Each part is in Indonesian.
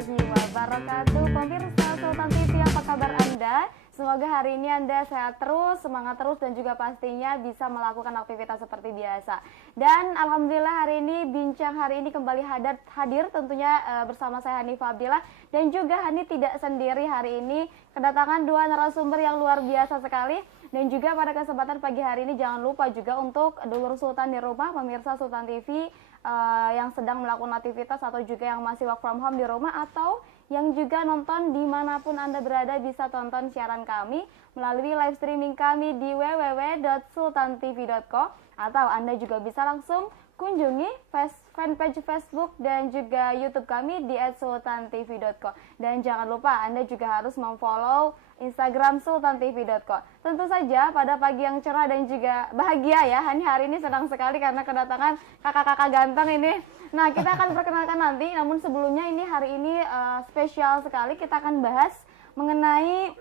warahmatullahi wabarakatuh. Pemirsa Sultan TV, apa kabar Anda? Semoga hari ini Anda sehat terus, semangat terus, dan juga pastinya bisa melakukan aktivitas seperti biasa. Dan Alhamdulillah hari ini, bincang hari ini kembali hadir tentunya bersama saya Hanifah Abdillah. Dan juga Hani tidak sendiri hari ini, kedatangan dua narasumber yang luar biasa sekali. Dan juga pada kesempatan pagi hari ini jangan lupa juga untuk dulur Sultan di rumah, pemirsa Sultan TV yang sedang melakukan aktivitas atau juga yang masih work from home di rumah, atau yang juga nonton dimanapun Anda berada, bisa tonton siaran kami melalui live streaming kami di www.sultantv.co, atau Anda juga bisa langsung kunjungi fanpage Facebook dan juga YouTube kami di @sultantv.co. Dan jangan lupa Anda juga harus memfollow Instagram sultantv.co. Tentu saja pada pagi yang cerah dan juga bahagia ya, hari ini senang sekali karena kedatangan kakak-kakak ganteng ini. Nah, kita akan perkenalkan nanti, namun sebelumnya ini hari ini spesial sekali, kita akan bahas mengenai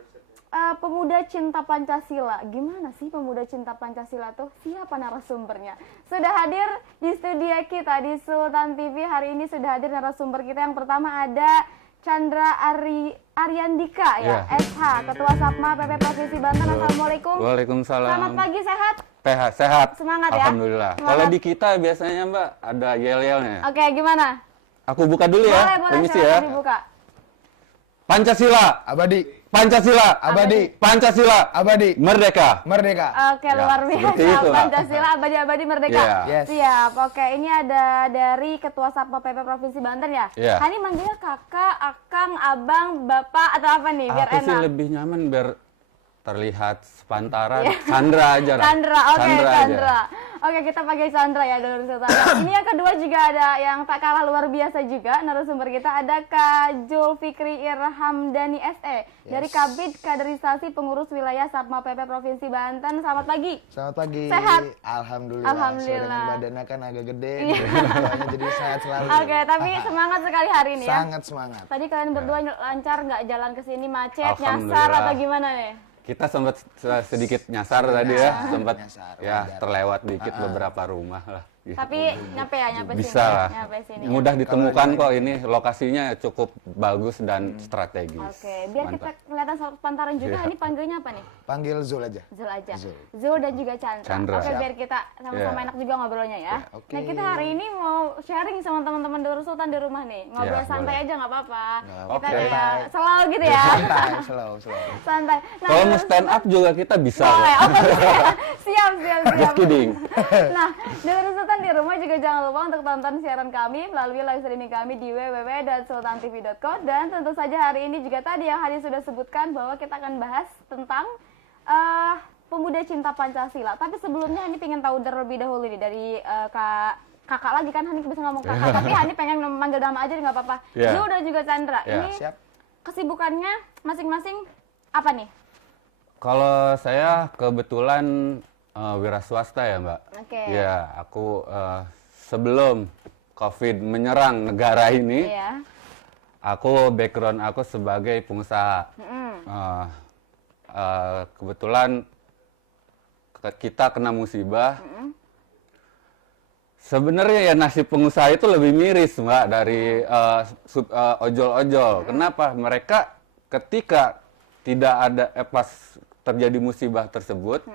pemuda cinta Pancasila. Gimana sih pemuda cinta Pancasila tuh? Siapa narasumbernya? Sudah hadir di studio kita di Sultan TV hari ini, sudah hadir narasumber kita. Yang pertama ada Chandra Aryandika ya, SH, Ketua Sapma PP Provinsi Banten. Assalamualaikum. Waalaikumsalam. Selamat pagi, sehat? Sehat. Semangat ya. Alhamdulillah. Kalau di kita biasanya Mbak ada yel-yelnya. Oke, gimana? Aku buka dulu ya. Boleh, Permisi ya. dibuka. Pancasila abadi, Pancasila abadi, Pancasila abadi, merdeka. merdeka. Oke, luar biasa. itu, Pancasila abadi-abadi merdeka. Yeah. Yes. Siap. Oke, ini ada dari Ketua Satpol PP Provinsi Banten ya. Yeah. Hani manggilnya kakak, akang, abang, bapak, atau apa nih biar Aku sih enak? lebih nyaman biar terlihat sepantaran. Chandra aja lah. Chandra, oke, Chandra Chandra. Oke, kita pakai Chandra ya dulu Sultan. Ini yang kedua juga ada yang tak kalah luar biasa juga, narasumber kita ada Kak Zulfikri Irhamdani SE dari Kabid Kaderisasi Pengurus Wilayah Satpol PP Provinsi Banten. Selamat pagi. Selamat pagi. Sehat? Alhamdulillah. Alhamdulillah. Dengan badannya kan agak gede, Iya. jadi sehat selalu. Oke, tapi semangat sekali hari ini ya. Sangat semangat. Tadi kalian berdua lancar nggak jalan ke sini, macet, Alhamdulillah. nyasar atau gimana nih? Kita sempat sedikit nyasar tadi ya, sempat nyasar, ya wajar. terlewat dikit beberapa rumah lah. Tapi nyampe Bisa sini. lah. Nyampe sini. Mudah ditemukan kok, ini lokasinya cukup bagus dan strategis. Oke, biar kita Mantap. kelihatan pantaran juga, Iya. ini panggilnya apa nih? Panggil Zul aja. Zul aja. Zul. Zul dan juga Chandra. Chandra. Oke, Siap. biar kita sama-sama Iya. enak juga ngobrolnya ya. Oke. Nah, kita hari ini mau sharing sama teman-teman Dulur Sultan di rumah nih. Ngobrol Iya, santai boleh. aja nggak apa-apa. Nggak Kita apa-apa. kayak selalu gitu ya. Santai, slow. Santai. Nah, Kalau Dulur mau stand up juga kita bisa. boleh. kok. Oke. Siap. Just kidding. Nah, Dulur Sultan di rumah juga jangan lupa untuk tonton siaran kami melalui live streaming kami di www.sultantv.co. Dan tentu saja hari ini juga tadi yang Hani sudah sebutkan bahwa kita akan bahas tentang pemuda cinta Pancasila. Tapi sebelumnya Hani pengen tahu terlebih dahulu nih dari kakak lagi kan, Hani bisa ngomong kakak, tapi Hani pengen manggil nama aja nggak apa-apa. Yeah. Zul dan juga Chandra. Yeah. Ini Siap. kesibukannya masing-masing apa nih? Kalau saya kebetulan wira swasta ya Mbak. Oke. Ya, aku sebelum COVID menyerang negara ini, Iya. aku background aku sebagai pengusaha. Kebetulan kita kena musibah. Sebenarnya ya nasib pengusaha itu lebih miris Mbak dari ojol-ojol. Kenapa? Mereka ketika tidak ada pas terjadi musibah tersebut,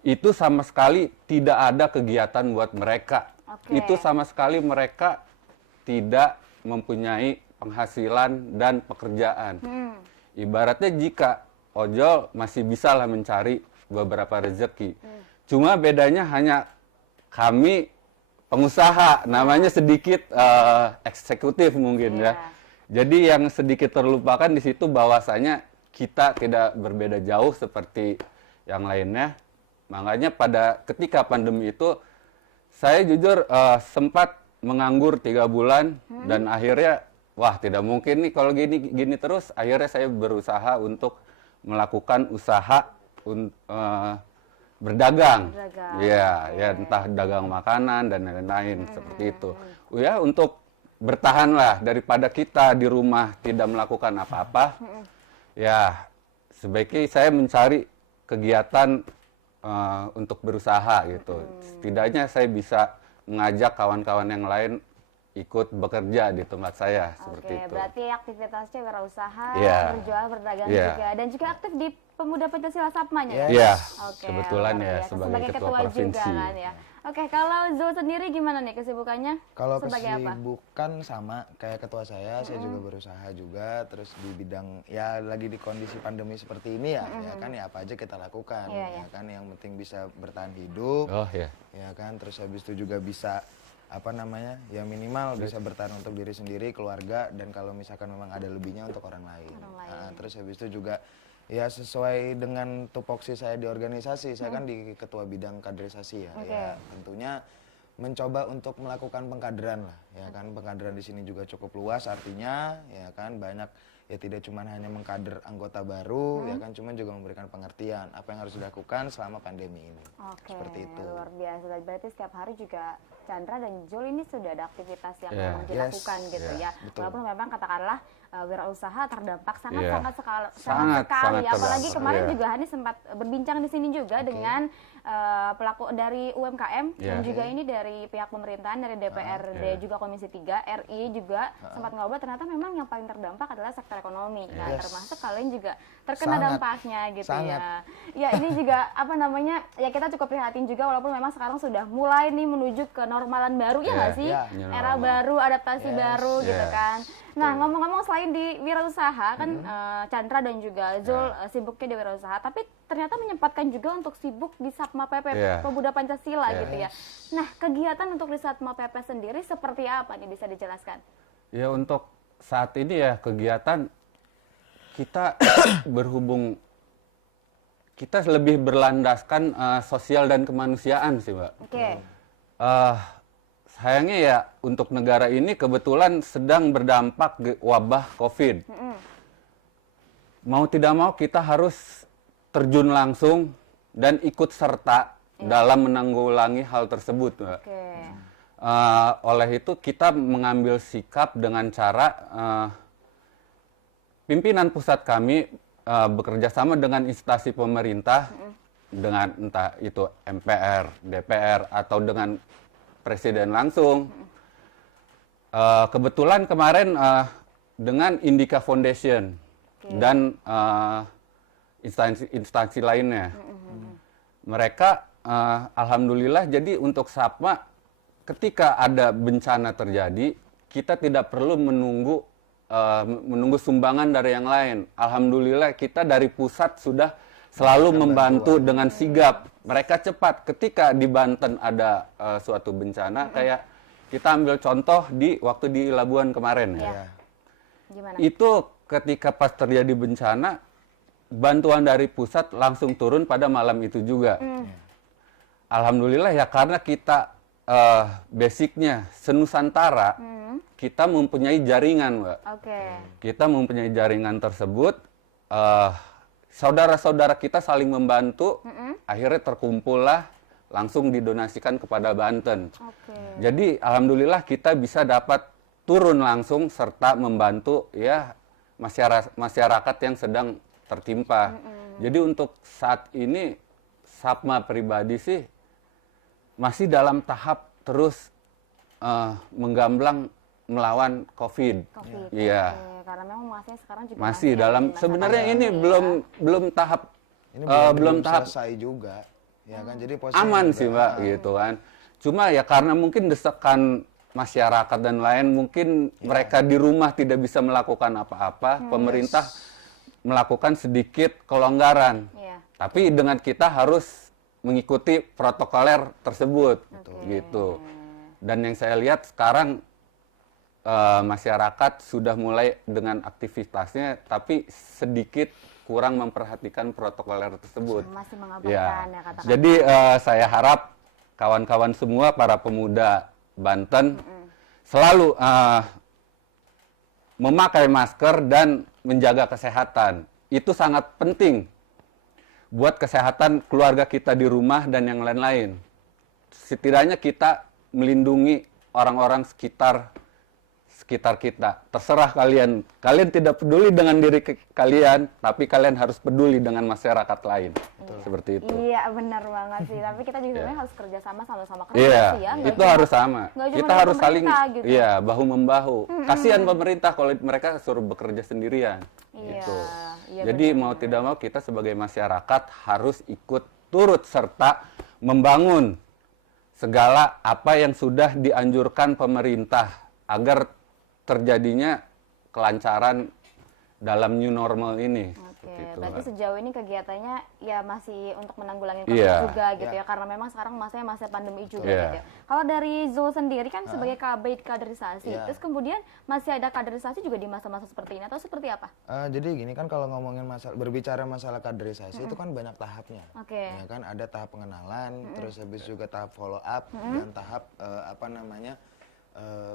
itu sama sekali tidak ada kegiatan buat mereka. Oke. Itu sama sekali mereka tidak mempunyai penghasilan dan pekerjaan. Ibaratnya jika ojol masih bisa lah mencari beberapa rezeki. Cuma bedanya hanya kami pengusaha, namanya sedikit eksekutif mungkin ya. Jadi yang sedikit terlupakan di situ bahwasanya kita tidak berbeda jauh seperti yang lainnya. Makanya ketika pandemi itu saya jujur sempat menganggur 3 bulan dan akhirnya wah tidak mungkin nih kalau gini terus. Akhirnya saya berusaha untuk melakukan usaha berdagang. Ya entah dagang makanan dan lain-lain seperti itu. Ya untuk bertahan lah daripada kita di rumah tidak melakukan apa-apa. Ya sebaiknya saya mencari kegiatan untuk berusaha gitu. Setidaknya saya bisa mengajak kawan-kawan yang lain ikut bekerja di tempat saya seperti Oke, itu. berarti aktivitasnya wirausaha, Iya. berjualan, berdagang Iya. juga, dan juga aktif di Pemuda Pancasila Sapmanya. Iya. Iya, Oke, kebetulan luar ya biasa. sebagai ketua provinsi. juga kan ya. Oke, kalau Zul sendiri gimana nih kesibukannya? Kalau Sebagai apa? kesibukan sama kayak ketua saya juga berusaha juga, terus di bidang ya lagi di kondisi pandemi seperti ini ya, ya kan ya apa aja kita lakukan, Iya, ya kan yang penting bisa bertahan hidup, Oh ya. ya kan, terus habis itu juga bisa apa namanya, ya minimal bisa bertahan untuk diri sendiri, keluarga, dan kalau misalkan memang ada lebihnya untuk orang lain. Nah, terus habis itu juga ya sesuai dengan tupoksi saya di organisasi, saya kan di ketua bidang kaderisasi ya, ya tentunya mencoba untuk melakukan pengkaderan lah, ya kan, pengkaderan di sini juga cukup luas artinya, ya kan, banyak ya tidak cuma hanya mengkader anggota baru, ya kan, cuma juga memberikan pengertian apa yang harus dilakukan selama pandemi ini. Oke, Seperti itu. luar biasa. Berarti setiap hari juga Chandra dan Zul ini sudah ada aktivitas yang Iya. memang dilakukan Yes. gitu Iya, ya. betul. Walaupun memang katakanlah wirausaha terdampak sangat Iya. sangat sekali, Sangat sekali. Apalagi terdampak, kemarin iya. juga Hani sempat berbincang di sini juga dengan pelaku dari UMKM dan Iya. juga ini dari pihak pemerintahan, dari DPRD Iya. juga Komisi 3 RI juga sempat ngobrol, ternyata memang yang paling terdampak adalah sektor ekonomi. Nah, Yes. termasuk kalian juga terkena Sangat. dampaknya gitu Sangat. ya. Ya, ini juga apa namanya? Ya kita cukup prihatin juga walaupun memang sekarang sudah mulai nih menuju ke normalan baru ya Iya, nggak sih? iya. New Era normal. baru, adaptasi Yes. baru gitu Yes. kan. Nah, ngomong-ngomong selain di wirausaha kan Chandra dan juga Zul sibuknya di wirausaha, tapi ternyata menyempatkan juga untuk sibuk di Sapma PP Iya. Pemuda Pancasila Yes. gitu ya. Nah, kegiatan untuk di Sapma PP sendiri seperti apa nih, bisa dijelaskan? Ya untuk saat ini ya kegiatan kita berhubung kita lebih berlandaskan sosial dan kemanusiaan sih, Mbak. Oke. Sayangnya ya untuk negara ini kebetulan sedang berdampak wabah COVID. Mau tidak mau kita harus terjun langsung dan ikut serta dalam menanggulangi hal tersebut, Mbak. Oke. Oleh itu kita mengambil sikap dengan cara pimpinan pusat kami bekerja sama dengan instansi pemerintah, dengan entah itu MPR, DPR, atau dengan Presiden langsung. Kebetulan kemarin dengan Indika Foundation dan instansi lainnya, mereka alhamdulillah jadi untuk Sapma ketika ada bencana terjadi kita tidak perlu menunggu sumbangan dari yang lain. Alhamdulillah kita dari pusat sudah selalu membantu dengan sigap. Mereka cepat. Ketika di Banten ada suatu bencana, kayak kita ambil contoh waktu di Labuan kemarin ya. Iya. Gimana? Itu ketika pas terjadi bencana, bantuan dari pusat langsung turun pada malam itu juga. Alhamdulillah ya karena kita basicnya senusantara, kita mempunyai jaringan, Mbak. Oke. Kita mempunyai jaringan tersebut, saudara-saudara kita saling membantu, akhirnya terkumpullah langsung didonasikan kepada Banten. Oke. Jadi alhamdulillah kita bisa dapat turun langsung serta membantu ya masyarakat yang sedang tertimpa. Jadi untuk saat ini Sapma pribadi sih masih dalam tahap terus menggamblang melawan COVID. COVID. Iya. Oke, karena memang masih sekarang juga Masih ada dalam di masa sebenarnya pandemi ini ya. belum tahap Ini belum tahap selesai juga, ya kan, jadi posisi aman juga, sih, Mbak, gitu kan. Cuma ya karena mungkin desakan masyarakat dan lain, mungkin mereka di rumah tidak bisa melakukan apa-apa, pemerintah melakukan sedikit kelonggaran. Iya. Tapi dengan kita harus mengikuti protokoler tersebut, gitu. Dan yang saya lihat sekarang masyarakat sudah mulai dengan aktivitasnya, tapi sedikit kurang memperhatikan protokoler tersebut. Masih mengabaikan ya katakan. Jadi saya harap kawan-kawan semua para pemuda Banten selalu memakai masker dan menjaga kesehatan. Itu sangat penting buat kesehatan keluarga kita di rumah dan yang lain-lain. Setidaknya kita melindungi orang-orang sekitar sekitar kita. Terserah kalian. Kalian tidak peduli dengan diri kalian, tapi kalian harus peduli dengan masyarakat lain. Seperti itu. Iya, benar banget sih. Tapi kita juga sebenarnya harus kerja sama-sama kerja Iya, sih ya. Nggak itu cuma- harus sama. nggak cuma Kita dari harus saling, pemerintah gitu. iya, bahu membahu. Kasihan pemerintah kalau mereka suruh bekerja sendirian. Iya, Gitu. iya, Jadi mau tidak mau kita sebagai masyarakat harus ikut turut serta membangun segala apa yang sudah dianjurkan pemerintah agar terjadinya kelancaran dalam new normal ini. Oke, Seperti itu, berarti Mbak. sejauh ini kegiatannya ya masih untuk menanggulangi COVID Iya. juga gitu ya, karena memang sekarang masanya masa pandemi juga Iya. gitu ya. Kalau dari Zul sendiri kan sebagai kabid kaderisasi, Iya. terus kemudian masih ada kaderisasi juga di masa-masa seperti ini atau seperti apa? Jadi gini kan kalau ngomongin berbicara masalah kaderisasi itu kan banyak tahapnya. Oke. Ya kan ada tahap pengenalan, terus habis juga tahap follow up dan tahap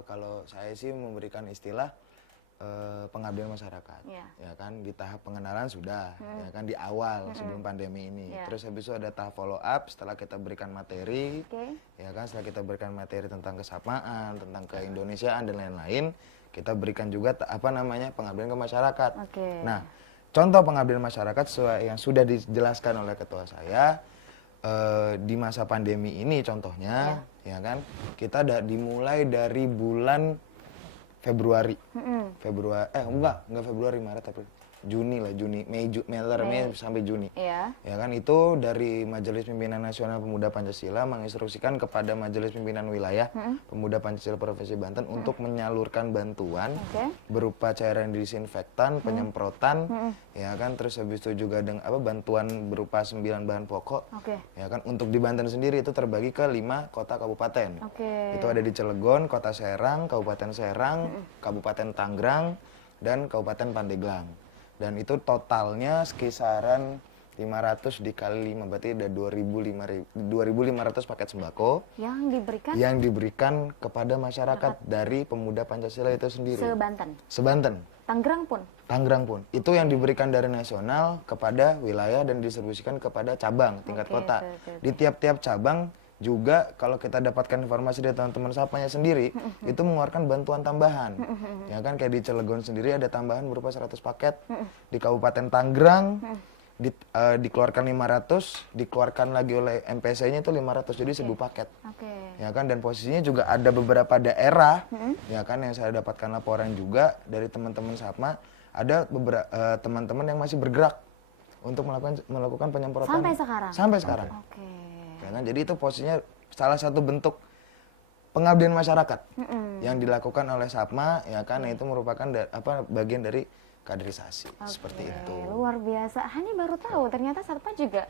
kalau saya sih memberikan istilah pengabdian masyarakat. Iya. Ya kan di tahap pengenalan sudah, ya kan di awal sebelum pandemi ini. Iya. Terus habis itu ada tahap follow up setelah kita berikan materi. Oke. Ya kan setelah kita berikan materi tentang kesapaan, tentang keindonesiaan dan lain-lain, kita berikan juga pengabdian ke masyarakat. Oke. Nah, contoh pengabdian masyarakat sesuai yang sudah dijelaskan oleh ketua saya di masa pandemi ini contohnya, ya kan kita dimulai dari bulan Februari, enggak Februari, Maret, April, Juni lah, Mei sampai Juni. Iya. Ya kan itu dari Majelis Pimpinan Nasional Pemuda Pancasila menginstruksikan kepada Majelis Pimpinan Wilayah Pemuda Pancasila Provinsi Banten untuk menyalurkan bantuan Oke. berupa cairan disinfektan, penyemprotan, ya kan terus habis itu juga bantuan berupa 9 bahan pokok. Oke. Ya kan untuk di Banten sendiri itu terbagi ke 5 kota kabupaten. Oke. Itu ada di Cilegon, Kota Serang, Kabupaten Serang, Kabupaten Tangerang, dan Kabupaten Pandeglang. Dan itu totalnya sekisaran 500 dikali 5, berarti ada 2.500 paket sembako yang diberikan kepada masyarakat dari pemuda Pancasila itu sendiri. Se-Banten. Sebanten. Tangerang pun. Itu yang diberikan dari nasional kepada wilayah dan distribusikan kepada cabang tingkat Oke, kota. oke. Di tiap-tiap cabang juga kalau kita dapatkan informasi dari teman-teman sapanya sendiri, itu mengeluarkan bantuan tambahan. Ya kan kayak di Cilegon sendiri ada tambahan berupa 100 paket. Di Kabupaten Tangerang dikeluarkan 500, dikeluarkan lagi oleh MPC-nya itu 500, jadi 1000 paket. Oke. Ya kan, dan posisinya juga ada beberapa daerah ya kan yang saya dapatkan laporan juga dari teman-teman Sapma, ada beberapa teman-teman yang masih bergerak untuk melakukan penyemprotan sampai sekarang. Oke. Ya kan, jadi itu posisinya salah satu bentuk pengabdian masyarakat yang dilakukan oleh Sapma, ya kan, itu merupakan bagian dari kaderisasi. Seperti itu. Luar biasa. Hani baru tahu ternyata Satpa juga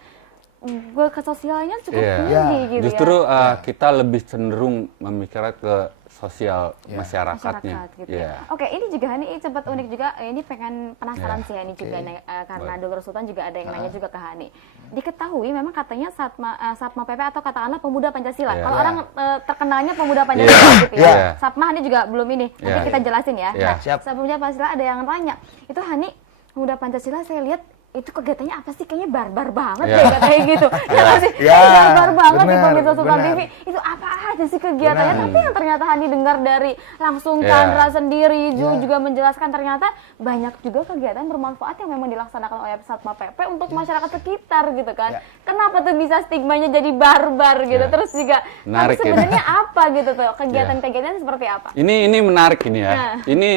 ke sosialnya cukup Iya. tinggi gitu Justru ya. kita lebih cenderung memikirkan ke sosial masyarakatnya. Masyarakat gitu Iya. ya. Oke, ini juga Hani sempat unik juga. Ini pengen penasaran sih Hani juga karena dulu Sultan juga ada yang nanya juga ke Hani. Diketahui memang katanya Sapma PP atau katakanlah Pemuda Pancasila. Kalau orang terkenalnya Pemuda Pancasila gitu ya. Iya. Sapma Hani juga belum ini. Nanti kita jelasin ya. Iya. Nah, saat Pemuda Pancasila ada yang nanya. Itu Hani Pemuda Pancasila saya lihat itu kegiatannya apa sih, kayaknya barbar banget deh katanya gitu. Ya masih barbar banget di pemirsa Sultan TV. Itu apa aja sih kegiatannya? Tapi yang ternyata Hani dengar dari langsung Chandra sendiri juga menjelaskan ternyata banyak juga kegiatan bermanfaat yang memang dilaksanakan oleh Satma PP untuk masyarakat sekitar gitu kan. Kenapa tuh bisa stigmanya jadi barbar gitu? Terus juga tapi sebenarnya apa gitu tuh kegiatan-kegiatan seperti apa? Ini menarik ini ya. Ini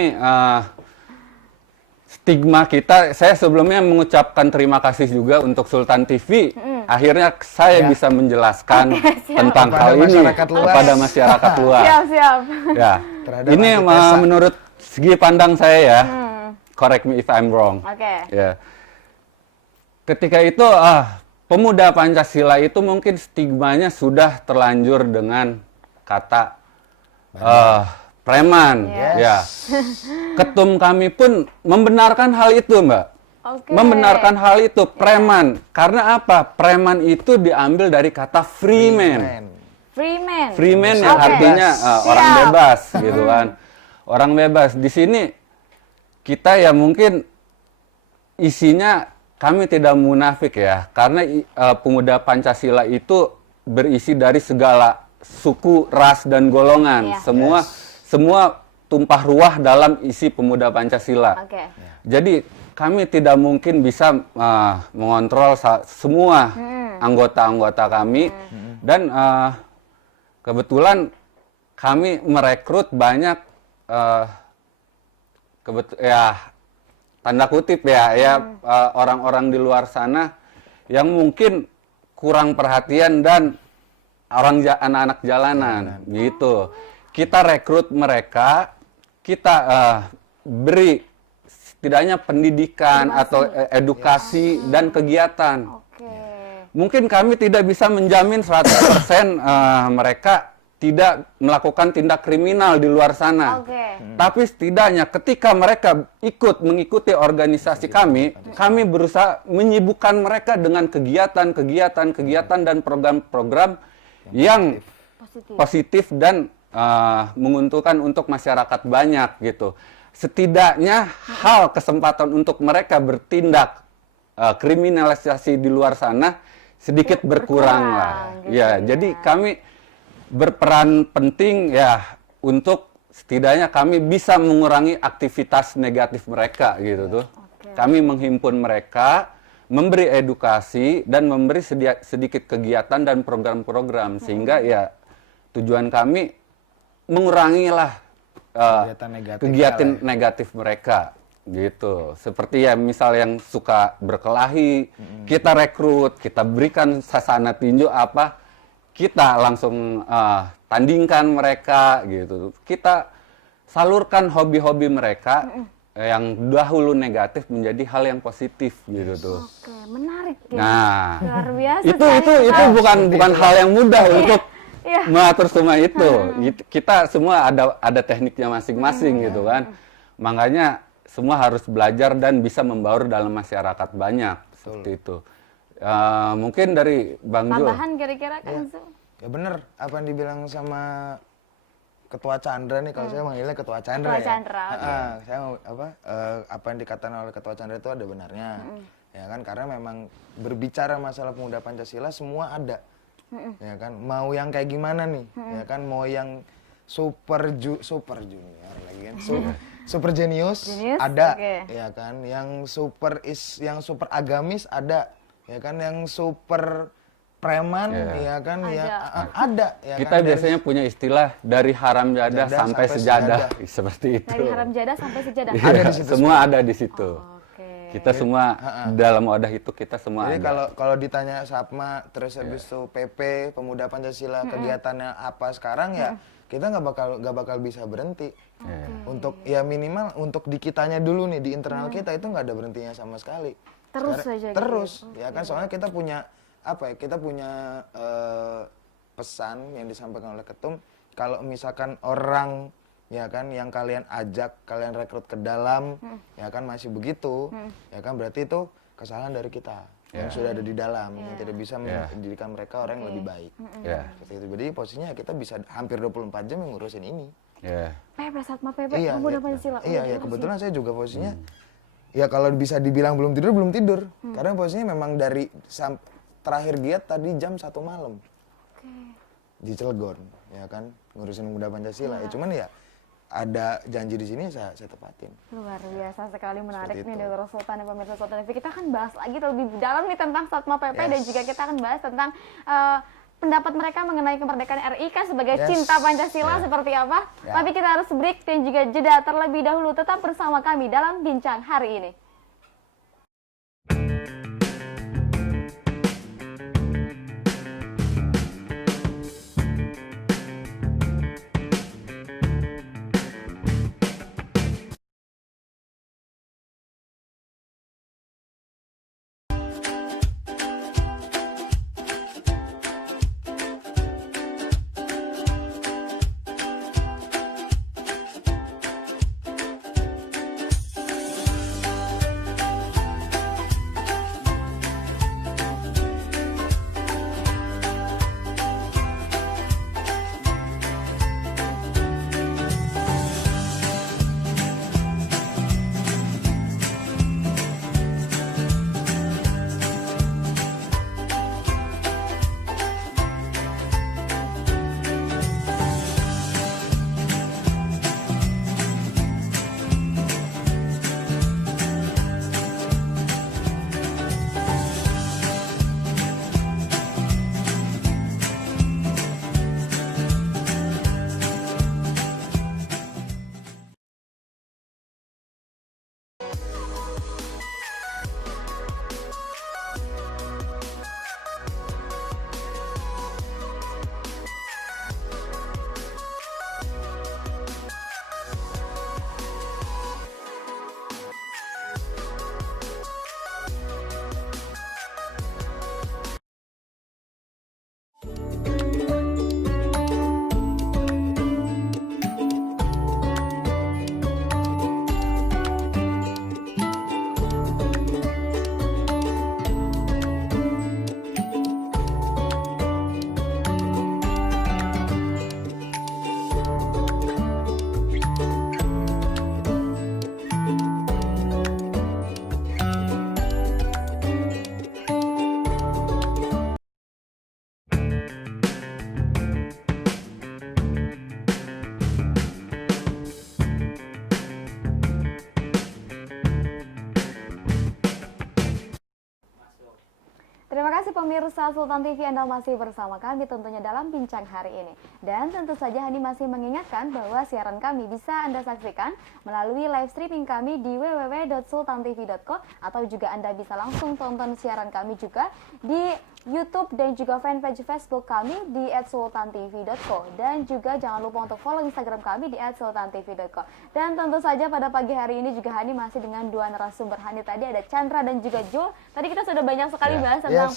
stigma kita, saya sebelumnya mengucapkan terima kasih juga untuk Sultan TV. Akhirnya saya bisa menjelaskan tentang hal ini kepada masyarakat luas. Siap. Ya. Ini menurut segi pandang saya ya. Correct me if I'm wrong. Oke. Ya. Ketika itu pemuda Pancasila itu mungkin stigmanya sudah terlanjur dengan kata preman, ya. Ketum kami pun membenarkan hal itu, Mbak. Membenarkan hal itu, preman. Karena apa? Preman itu diambil dari kata freeman. Freeman yang artinya orang bebas, gitu kan. Orang bebas. Di sini kita ya mungkin isinya kami tidak munafik ya, karena pemuda Pancasila itu berisi dari segala suku, ras dan golongan. Semua tumpah ruah dalam isi Pemuda Pancasila. Oke. Jadi kami tidak mungkin bisa mengontrol semua anggota-anggota kami dan kebetulan kami merekrut banyak tanda kutip orang-orang di luar sana yang mungkin kurang perhatian dan anak-anak jalanan gitu. Kita rekrut mereka, kita beri setidaknya pendidikan atau edukasi dan kegiatan. Oke. Mungkin kami tidak bisa menjamin 100% mereka tidak melakukan tindak kriminal di luar sana. Oke. Tapi setidaknya ketika mereka mengikuti organisasi kami berusaha menyibukkan mereka dengan kegiatan dan program-program yang positif dan menguntungkan untuk masyarakat banyak gitu. Setidaknya kesempatan untuk mereka bertindak kriminalisasi di luar sana sedikit berkurang lah. Gitu Ya, jadi kami berperan penting ya untuk setidaknya kami bisa mengurangi aktivitas negatif mereka gitu tuh. Kami menghimpun mereka, memberi edukasi dan memberi sedikit kegiatan dan program-program sehingga ya tujuan kami mengurangilah kegiatan negatif mereka gitu. Seperti ya misal yang suka berkelahi, kita rekrut, kita berikan sasana tinju apa, kita langsung tandingkan mereka gitu. Kita salurkan hobi-hobi mereka yang dahulu negatif menjadi hal yang positif gitu tuh. Oke, menarik ya. Nah, Luar biasa. itu bukan hal yang mudah untuk Iya. mengatur semua itu. Kita semua ada tekniknya masing-masing gitu kan. Makanya semua harus belajar dan bisa membaur dalam masyarakat banyak seperti itu. Mungkin dari Bang Jul. Tambahan kira-kira kan Zu? Ya bener, apa yang dibilang sama Ketua Chandra nih, kalau saya manggilnya Ketua Chandra Ketua ya. Chandra, oke. Saya mau apa yang dikatakan oleh Ketua Chandra itu ada benarnya. Ya kan, karena memang berbicara masalah Pemuda Pancasila semua ada. Ya kan, mau yang kayak gimana nih? Ya kan, mau yang super junior lagi kan. Super genius ada, ya kan. Yang super agamis ada, ya kan. Yang super preman, ya kan, ada. Ya Kita kan? biasanya punya istilah dari haram jadah sampai sejadah, seperti itu. Dari haram jadah sampai sejadah. Iya, semua ada di situ. Oke. Kita semua dalam wadah itu kita semua Jadi ada. kalau ditanya Sapma, terus habis itu PP, Pemuda Pancasila, kegiatannya apa sekarang ya, kita nggak bakal bisa berhenti. Untuk ya minimal untuk di kitanya dulu nih, di internal kita itu nggak ada berhentinya sama sekali. Terus saja gitu. Terus, ya kan, soalnya kita punya kita punya pesan yang disampaikan oleh Ketum, kalau misalkan orang ya kan yang kalian ajak, kalian rekrut ke dalam, ya kan masih begitu, ya kan berarti itu kesalahan dari kita yang sudah ada di dalam, yang tidak bisa menjadikan mereka orang yang lebih baik. Seperti itu. Jadi posisinya kita bisa hampir 24 jam yang ngurusin ini. PP, Satma PP, Pemuda Pancasila. Iya, kebetulan saya juga posisinya, ya kalau bisa dibilang belum tidur. Karena posisinya memang dari terakhir giat tadi jam 1 malam. Di Cilegon, ya kan, ngurusin Pemuda Pancasila. Ya cuman ya ada janji di sini saya tepatin. Luar biasa sekali, menarik nih Dr. Sultan dan pemirsa Sultan TV. Kita akan bahas lagi lebih dalam nih tentang Satma PP dan juga kita akan bahas tentang pendapat mereka mengenai kemerdekaan RI kan sebagai cinta Pancasila seperti apa. Tapi kita harus break dan juga jeda terlebih dahulu. Tetap bersama kami dalam Bincang hari ini. Terima kasih pemirsa Sultan TV, Anda masih bersama kami tentunya dalam bincang hari ini. Dan tentu saja Hani masih mengingatkan bahwa siaran kami bisa Anda saksikan melalui live streaming kami di www.sultantv.co atau juga Anda bisa langsung tonton siaran kami juga di YouTube dan juga fanpage Facebook kami di @sultantv.co, dan juga jangan lupa untuk follow Instagram kami di @sultantv.co. Dan tentu saja pada pagi hari ini juga Hani masih dengan dua narasumber Hani tadi, ada Chandra dan juga Jul. Tadi kita sudah banyak sekali bahas tentang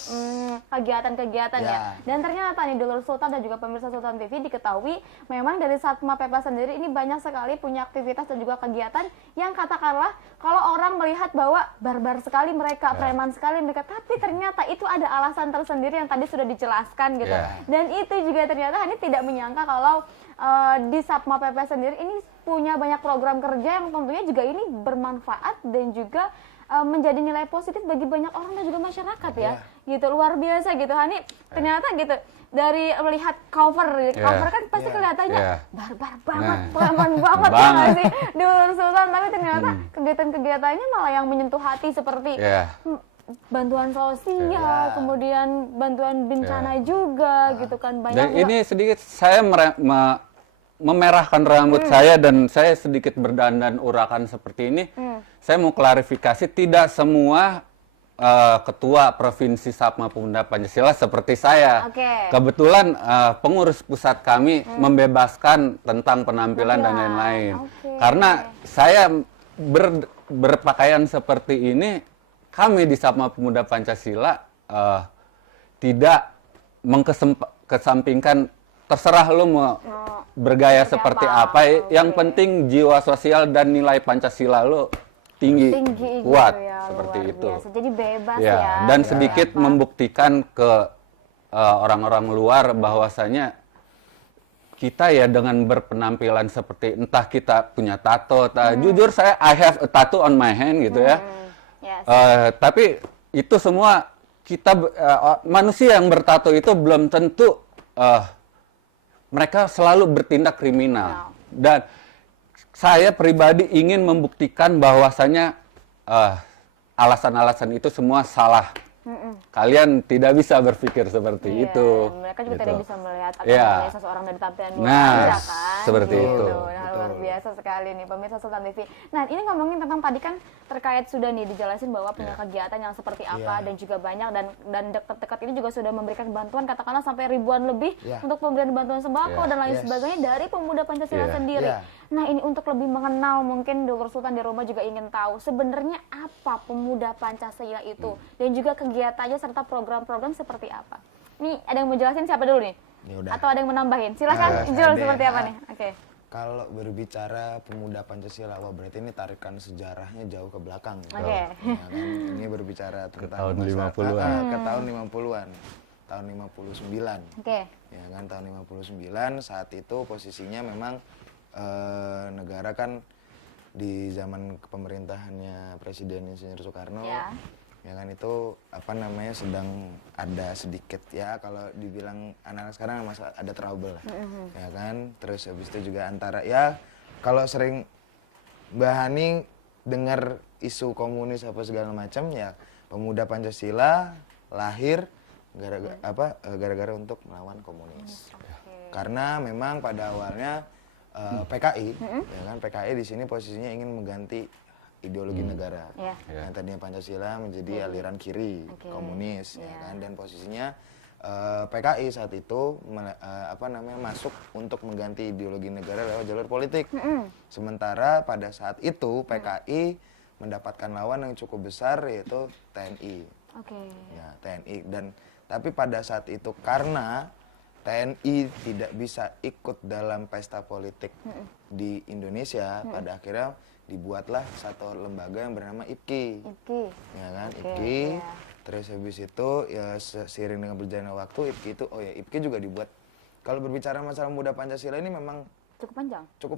kegiatan-kegiatan ya. Dan ternyata nih Dulur Sultan dan juga pemirsa Sultan TV diketahui memang dari Satma PP sendiri ini banyak sekali punya aktivitas dan juga kegiatan yang katakanlah kalau orang melihat bahwa barbar sekali mereka, preman sekali mereka, tapi ternyata itu ada alasan tersendiri yang tadi sudah dijelaskan gitu. Dan itu juga ternyata Hani tidak menyangka kalau di Satma PP sendiri ini punya banyak program kerja yang tentunya juga ini bermanfaat dan juga menjadi nilai positif bagi banyak orang dan juga masyarakat ya. Gitu, luar biasa gitu Hani. Ternyata gitu dari melihat cover kan pasti kelihatannya barbar banget, preman banget ya nggak sih Dulur Sultan, tapi ternyata kegiatan-kegiatannya malah yang menyentuh hati seperti bantuan sosial, kemudian bantuan bencana juga gitu kan, banyak. Dan ini sedikit saya memerahkan rambut saya dan saya sedikit berdandan urakan seperti ini. Saya mau klarifikasi, tidak semua ketua provinsi Satma Pemuda Pancasila seperti saya. Kebetulan pengurus pusat kami membebaskan tentang penampilan dan lain-lain. Karena saya berpakaian seperti ini, kami di Satma Pemuda Pancasila tidak mengkesampingkan terserah lu mau bergaya seperti apa, yang penting jiwa sosial dan nilai Pancasila lu tinggi kuat gitu ya, seperti luar itu. Biasa. Jadi bebas ya. Dan sedikit membuktikan ke orang-orang luar bahwasanya kita ya dengan berpenampilan seperti entah kita punya tato, jujur saya I have a tattoo on my hand gitu ya. Tapi itu semua kita manusia yang bertato itu belum tentu mereka selalu bertindak kriminal. Dan saya pribadi ingin membuktikan bahwasanya alasan-alasan itu semua salah. Kalian tidak bisa berpikir seperti itu. Mereka juga tidak bisa melihat atau melihat seseorang dari tampilan luar aja kan. Seperti itu. Nah, luar biasa sekali nih pemirsa Sultan TV. Nah, ini ngomongin tentang tadi kan terkait sudah nih dijelasin bahwa punya kegiatan yang seperti apa dan juga banyak, dan dekat-dekat ini juga sudah memberikan bantuan katakanlah sampai ribuan lebih untuk pemberian bantuan sembako dan lain sebagainya dari pemuda Pancasila sendiri. Nah, ini untuk lebih mengenal, mungkin Dulur Sultan di rumah juga ingin tahu sebenarnya apa pemuda Pancasila itu dan juga kegiatannya serta program-program seperti apa. Nih, ada yang mau jelasin siapa dulu nih? Atau ada yang menambahin? Silakan, Jul, seperti apa nih? Kalau berbicara pemuda Pancasila, wah berarti ini tarikan sejarahnya jauh ke belakang. Ya kan? Ini berbicara tentang tahun 50-an. Ke tahun 50-an. Tahun 59. Ya kan, tahun 59 saat itu posisinya memang negara kan di zaman kepemerintahannya Presiden Insinyur Soekarno, ya kan itu apa namanya sedang ada sedikit ya kalau dibilang anak-anak sekarang masih ada trouble lah, ya kan. Terus habis itu juga antara ya kalau sering Mbak Hani dengar isu komunis apa segala macam, ya pemuda Pancasila lahir gara-gara untuk melawan komunis. Karena memang pada awalnya PKI, ya kan, PKI di sini posisinya ingin mengganti ideologi negara. Yang tadinya Pancasila menjadi aliran kiri, komunis, ya kan, dan posisinya PKI saat itu masuk untuk mengganti ideologi negara lewat jalur politik. Sementara pada saat itu PKI mendapatkan lawan yang cukup besar yaitu TNI. Ya, TNI, dan tapi pada saat itu karena TNI tidak bisa ikut dalam pesta politik di Indonesia, pada akhirnya dibuatlah satu lembaga yang bernama IPKI. Ya kan, IPKI. Terus habis itu ya seiring dengan berjalannya waktu IPKI itu IPKI juga dibuat. Kalau berbicara masalah muda Pancasila ini memang cukup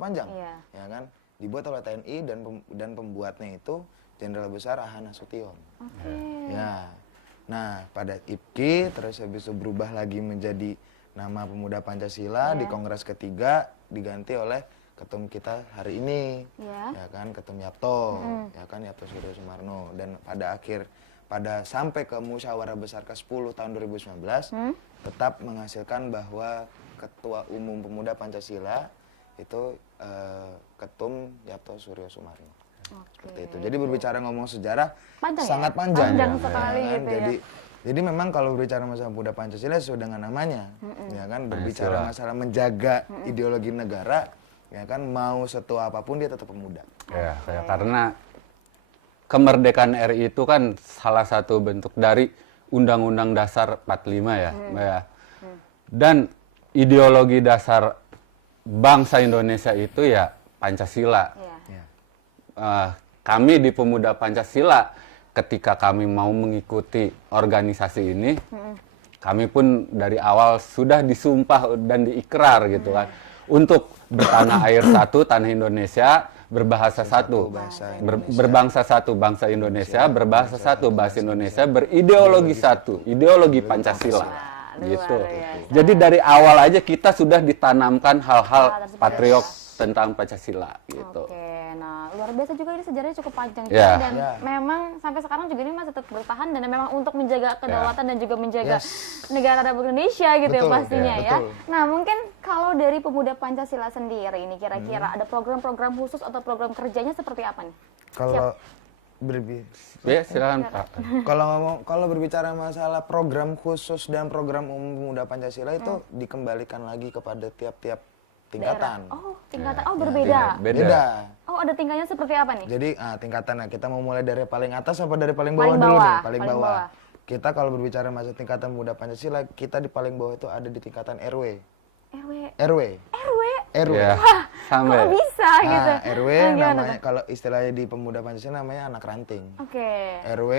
panjang. Ya kan, dibuat oleh TNI dan pembuatnya itu Jenderal Besar Aha Nasution. Ya. Nah, pada IPKI terus habis itu berubah lagi menjadi nama Pemuda Pancasila. Di Kongres ketiga diganti oleh ketum kita hari ini, ya kan, Ketum Yapto, ya kan, Yapto Suryo Sumarno. Dan pada sampai ke musyawarah besar ke-10 tahun 2019 tetap menghasilkan bahwa Ketua Umum Pemuda Pancasila itu Ketum Yapto Suryo Sumarno. Seperti itu. Jadi berbicara ngomong sejarah Panjang sangat ya? panjang. Panjang ya sekali kan? gitu ya. Jadi memang kalau berbicara masalah Pemuda Pancasila sesuai dengan namanya, ya kan berbicara Pancasila. masalah menjaga ideologi negara, ya kan mau setua apapun dia tetap pemuda. Ya, karena kemerdekaan RI itu kan salah satu bentuk dari Undang-Undang Dasar 45 ya, Mbak ya. Dan ideologi dasar bangsa Indonesia itu ya Pancasila. Iya. Kami di Pemuda Pancasila ketika kami mau mengikuti organisasi ini, kami pun dari awal sudah disumpah dan diikrar gitu kan untuk bertanah air satu, tanah Indonesia, berbahasa satu, berbangsa satu, bangsa Indonesia, berbahasa satu, bahasa Indonesia, berideologi satu, ideologi Pancasila. Gitu. Jadi dari awal aja kita sudah ditanamkan hal-hal patriot tentang Pancasila gitu. Oke, nah luar biasa juga ini sejarahnya cukup panjang juga Ya. dan memang sampai sekarang juga ini masih tetap bertahan dan memang untuk menjaga kedaulatan dan juga menjaga negara Republik Indonesia gitu ya Betul, pastinya ya, ya. betul. Nah mungkin kalau dari Pemuda Pancasila sendiri ini kira-kira ada program-program khusus atau program kerjanya seperti apa nih? Kalau Ya, silakan Pak. kalau berbicara masalah program khusus dan program umum Pemuda Pancasila itu dikembalikan lagi kepada tiap-tiap tingkatan. Oh tingkatan, oh berbeda. Beda. Oh ada tingkatnya seperti apa nih? Jadi tingkatan, kita mau mulai dari paling atas apa dari paling Paling bawah dulu bawah, nih? paling Paling bawah. bawah. Kita kalau berbicara masalah tingkatan Pemuda Pancasila, kita di paling bawah itu ada di tingkatan RW. RW. RW. RW. Ya, sampai. Kok bisa gitu? RW Nah, gimana namanya tuh? kalau istilahnya di Pemuda Pancasila namanya anak ranting. Oke. RW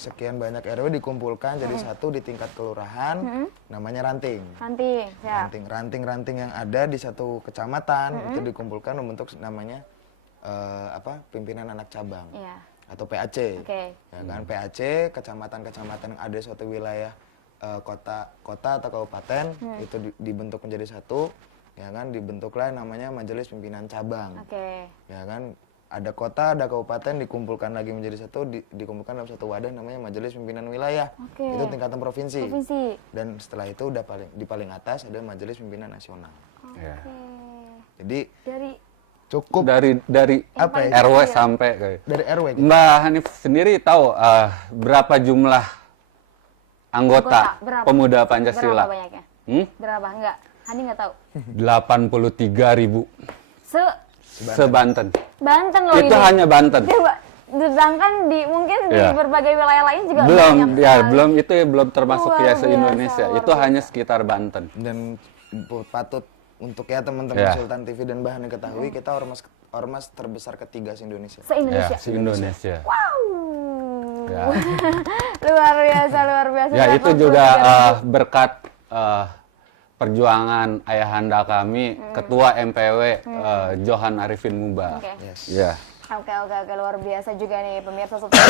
sekian banyak RW dikumpulkan jadi satu di tingkat kelurahan namanya ranting. Nanti ya. Ranting yang ada di satu kecamatan itu dikumpulkan membentuk namanya pimpinan anak cabang Iya. atau PAC. Oke. Ya kan PAC kecamatan-kecamatan yang ada di suatu wilayah kota atau kabupaten itu dibentuk menjadi satu, ya kan dibentuklah namanya Majelis Pimpinan Cabang. Oke. Ya kan ada kota, ada kabupaten dikumpulkan lagi menjadi satu, dikumpulkan dalam satu wadah namanya Majelis Pimpinan Wilayah. Oke. Itu tingkatan provinsi. Provinsi. Dan setelah itu udah di paling atas ada Majelis Pimpinan Nasional. Ya. Oke. Jadi Dari cukup Dari apa ya? RW sampai kayak. Dari RW gitu. Mbak Hanif sendiri tahu berapa jumlah anggota Berapa? Pemuda Pancasila? Berapa banyaknya? Berapa? Enggak. Hani nggak tahu. 83.000 se-Banten. Banten loh Itu ini. hanya Banten. Sedangkan mungkin di Ya. berbagai wilayah lain juga Belum, banyak ya sekali. belum itu belum termasuk Luar ya biasa, se-Indonesia. luar Itu biasa. hanya sekitar Banten. Dan patut untuk ya teman-teman Ya. Sultan TV dan Bahan ketahui kita ormas terbesar ketiga se-Indonesia. Se-Indonesia. Ya, se-Indonesia. Wow. Ya. luar biasa. Ya itu 83.000. juga berkat perjuangan ayahanda kami, Ketua MPW Johan Arifin Muba. Oke. Yes. Ya. Oke, luar biasa juga nih pemirsa Sultan.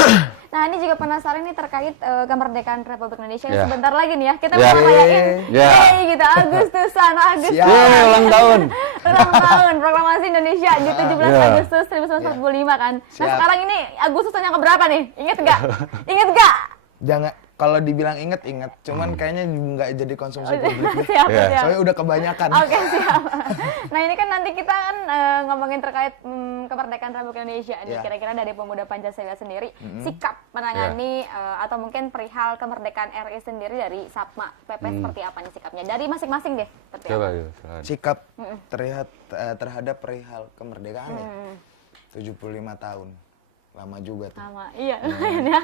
Nah, ini juga penasaran nih terkait kemerdekaan Republik Indonesia yang Ya. sebentar lagi nih ya. Kita Ya. mau rayain Ya. Yeay gitu, Agustusan. Siap. Yeay, ulang tahun. Ulang tahun Proklamasi Indonesia di 17 Ya. Agustus 1945 kan. Nah, Siap. sekarang ini Agustusan yang keberapa nih? Ingat nggak? Ingat nggak? Jangan, kalau dibilang inget, cuman kayaknya nggak jadi konsumsi publik deh. Siap, Ya. siap. Soalnya udah kebanyakan. Oke, siap. Nah, ini kan nanti kita kan ngomongin terkait kemerdekaan Republik Indonesia nih. Ya. Kira-kira dari Pemuda Pancasila sendiri, sikap menangani atau mungkin perihal kemerdekaan RI sendiri dari SAPMA PP seperti apa nih sikapnya? Dari masing-masing deh. Seperti Coba apa? yuk, silakan. Sikap terhadap perihal kemerdekaan ya. 75 tahun. Lama juga tuh. Sama, iya. ya.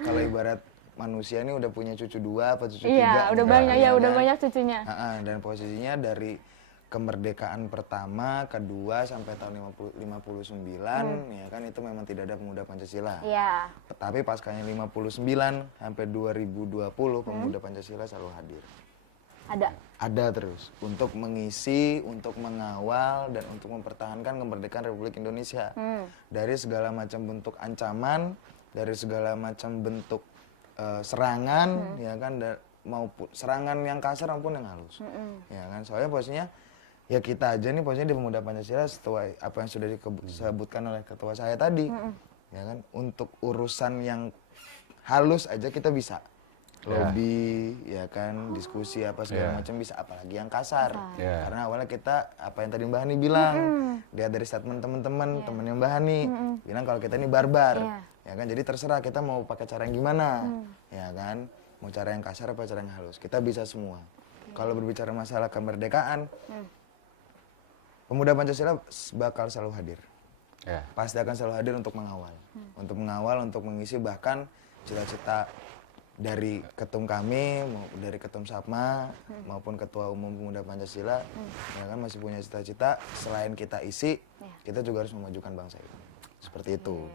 Kalau ibarat manusia ini udah punya cucu 2 apa cucu 3. Iya, udah banyak ya, udah kan? banyak cucunya. Dan posisinya dari kemerdekaan pertama, kedua sampai tahun 59 ya kan itu memang tidak ada Pemuda Pancasila. Iya. Tapi paskanya 59 sampai 2020 Pemuda Pancasila selalu hadir. Ada terus untuk mengisi, untuk mengawal dan untuk mempertahankan kemerdekaan Republik Indonesia. Dari segala macam bentuk ancaman, dari segala macam bentuk serangan ya kan maupun serangan yang kasar maupun yang halus. Ya kan soalnya posisinya ya kita aja nih posisinya di Pemuda Pancasila sesuai apa yang sudah disebutkan oleh ketua saya tadi. Ya kan untuk urusan yang halus aja kita bisa. Lobby, ya kan, diskusi apa segala macam bisa, apalagi yang kasar. Karena awalnya kita, apa yang tadi Mbak Hani bilang, lihat dari statement teman-teman, temennya Mbak Hani, bilang kalau kita ini barbar. Ya kan, jadi terserah kita mau pakai cara yang gimana, ya kan, mau cara yang kasar apa cara yang halus, kita bisa semua. Kalau berbicara masalah kemerdekaan, pemuda Pancasila bakal selalu hadir. Pasti akan selalu hadir untuk mengawal, untuk mengisi bahkan cita-cita dari ketum kami, dari ketum Sapma maupun ketua umum pemuda Pancasila, ya kan masih punya cita-cita selain kita isi, kita juga harus memajukan bangsa ini. Seperti itu.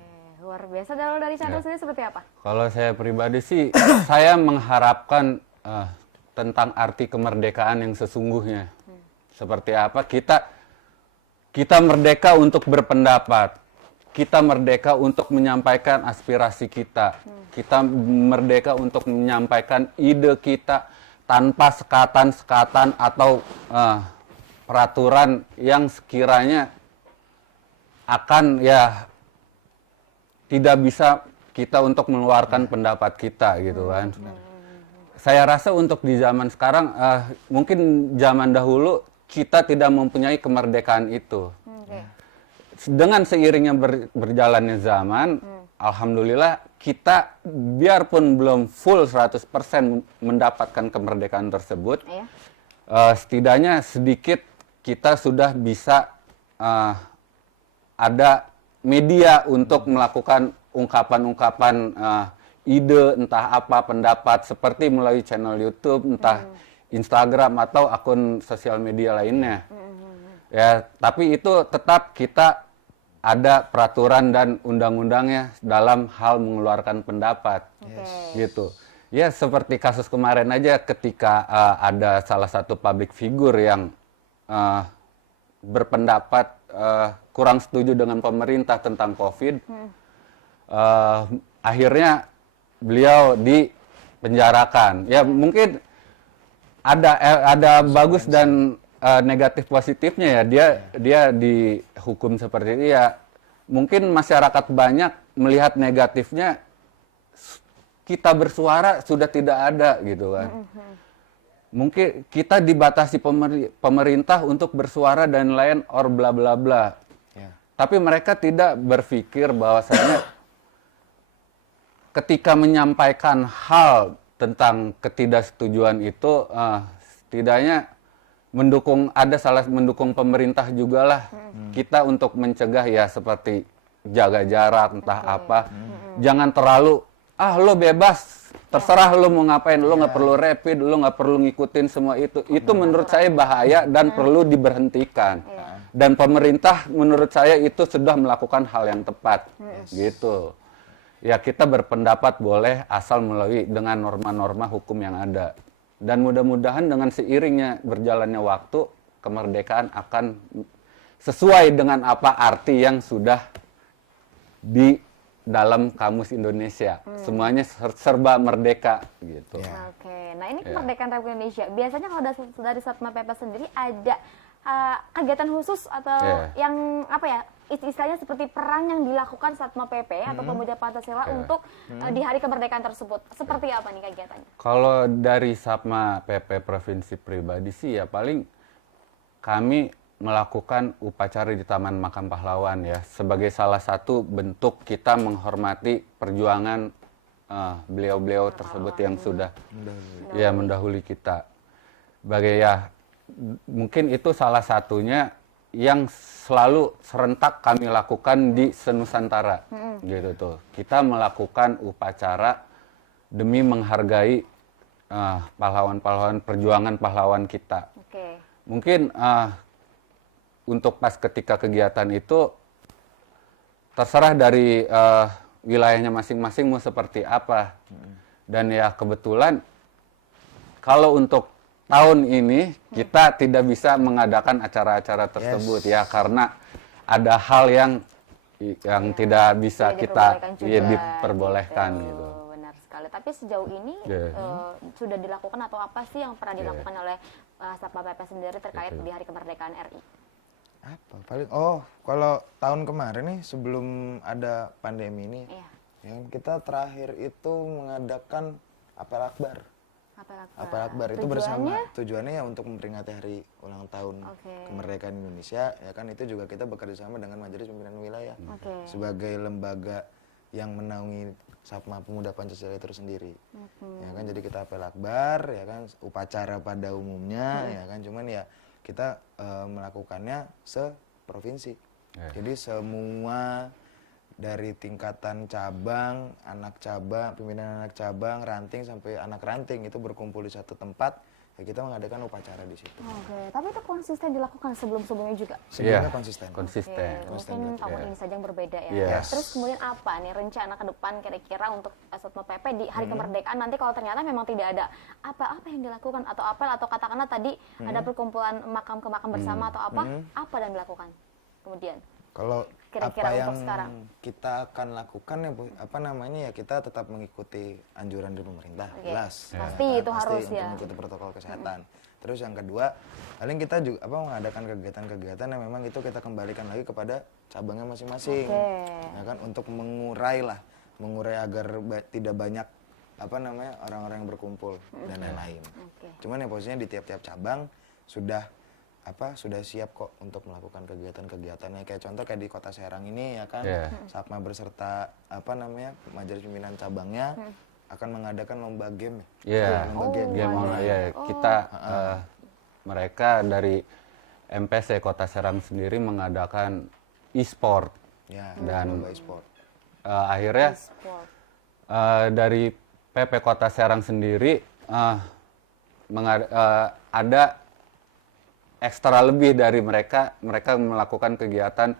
Luar biasa. Kalau dari Chandra sendiri seperti apa? Kalau saya pribadi sih, saya mengharapkan tentang arti kemerdekaan yang sesungguhnya. Seperti apa? Kita merdeka untuk berpendapat. Kita merdeka untuk menyampaikan aspirasi kita. Kita merdeka untuk menyampaikan ide kita tanpa sekatan-sekatan atau peraturan yang sekiranya akan tidak bisa kita untuk mengeluarkan pendapat kita gitu kan. Saya rasa untuk di zaman sekarang, mungkin zaman dahulu kita tidak mempunyai kemerdekaan itu. Dengan seiringnya berjalannya zaman, alhamdulillah kita biarpun belum full 100% mendapatkan kemerdekaan tersebut, setidaknya sedikit kita sudah bisa ada media untuk melakukan ungkapan-ungkapan ide, entah apa pendapat, seperti melalui channel YouTube, entah Instagram atau akun sosial media lainnya. Ya, tapi itu tetap kita ada peraturan dan undang-undangnya dalam hal mengeluarkan pendapat, gitu. Ya seperti kasus kemarin aja ketika ada salah satu public figure yang berpendapat kurang setuju dengan pemerintah tentang COVID, akhirnya beliau dipenjarakan. Ya mungkin ada bagus dan negatif positifnya ya, dia dihukum seperti itu ya. Mungkin masyarakat banyak melihat negatifnya, kita bersuara sudah tidak ada gitu kan. Mungkin kita dibatasi pemerintah untuk bersuara dan lain or bla bla bla. Tapi mereka tidak berpikir bahwasanya ketika menyampaikan hal tentang ketidaksetujuan itu setidaknya mendukung pemerintah juga lah kita untuk mencegah ya seperti jaga jarak entah apa. Jangan terlalu lo bebas terserah lo mau ngapain, lo nggak perlu rapid, lo nggak perlu ngikutin semua itu menurut saya bahaya dan perlu diberhentikan. Dan pemerintah menurut saya itu sudah melakukan hal yang tepat gitu. Ya kita berpendapat boleh asal melalui dengan norma-norma hukum yang ada. Dan mudah-mudahan dengan seiringnya berjalannya waktu, kemerdekaan akan sesuai dengan apa arti yang sudah di dalam Kamus Indonesia. Semuanya serba merdeka gitu. Oke, nah ini kemerdekaan Republik Indonesia. Biasanya kalau dari Satma PP sendiri ada kegiatan khusus atau yang apa ya, istilahnya seperti perang yang dilakukan Satma PP atau Pemuda Pancasila untuk di hari kemerdekaan tersebut. Seperti apa nih kegiatannya? Kalau dari Satma PP Provinsi pribadi sih ya paling kami melakukan upacara di Taman Makam Pahlawan ya sebagai salah satu bentuk kita menghormati perjuangan beliau-beliau tersebut yang sudah mendahului kita. Sebagai mungkin itu salah satunya yang selalu serentak kami lakukan di Senusantara gitu tuh. Kita melakukan upacara demi menghargai pahlawan-pahlawan perjuangan pahlawan kita. Mungkin untuk pas ketika kegiatan itu terserah dari wilayahnya masing-masing mau seperti apa. Dan ya kebetulan kalau untuk tahun ini kita tidak bisa mengadakan acara-acara tersebut ya karena ada hal yang tidak bisa kita diperbolehkan gitu. Benar sekali. Tapi sejauh ini sudah dilakukan atau apa sih yang pernah dilakukan oleh Satma PP sendiri terkait di Hari Kemerdekaan RI? Apa paling kalau tahun kemarin nih sebelum ada pandemi ini Ya, kita terakhir itu mengadakan apel akbar. Apel akbar itu bersama tujuannya ya untuk memperingati hari ulang tahun kemerdekaan Indonesia, ya kan, itu juga kita bekerja sama dengan Majelis Pimpinan Wilayah sebagai lembaga yang menaungi Sapma Pemuda Pancasila itu sendiri. Ya kan, jadi kita apel akbar, ya kan, upacara pada umumnya, ya kan, cuman ya kita melakukannya seprovinsi. Jadi semua dari tingkatan cabang, pimpinan anak cabang, ranting sampai anak ranting itu berkumpul di satu tempat, ya kita mengadakan upacara di situ. Oke, tapi itu konsisten dilakukan sebelum-sebelumnya juga? Sebelumnya konsisten. Mungkin tahun ini saja yang berbeda ya. Yes. Terus kemudian apa nih rencana ke depan kira-kira untuk Satpol PP di hari kemerdekaan nanti kalau ternyata memang tidak ada apa-apa yang dilakukan atau apel atau katakanlah tadi ada perkumpulan makam ke makam bersama atau apa dan dilakukan kemudian? Kalau Kira-kira apa untuk yang sekarang. kita akan lakukan ya, apa namanya, ya kita tetap mengikuti anjuran dari pemerintah, jelas. Pasti itu harus untuk ya. mengikuti protokol kesehatan. Terus yang kedua, paling kita juga mengadakan kegiatan-kegiatan yang memang itu kita kembalikan lagi kepada cabangnya masing-masing. Ya kan, untuk mengurai agar tidak banyak orang-orang yang berkumpul dan lain-lain. Cuman ya posisinya di tiap-tiap cabang sudah siap kok untuk melakukan kegiatan-kegiatannya, kayak contoh kayak di Kota Serang ini, ya kan, Sapma berserta Majelis Pimpinan cabangnya akan mengadakan lomba game. Game online. Kita mereka dari MPC Kota Serang sendiri mengadakan e-sport. Dan lomba e-sport. Akhirnya dari PP Kota Serang sendiri ada ekstra lebih dari mereka melakukan kegiatan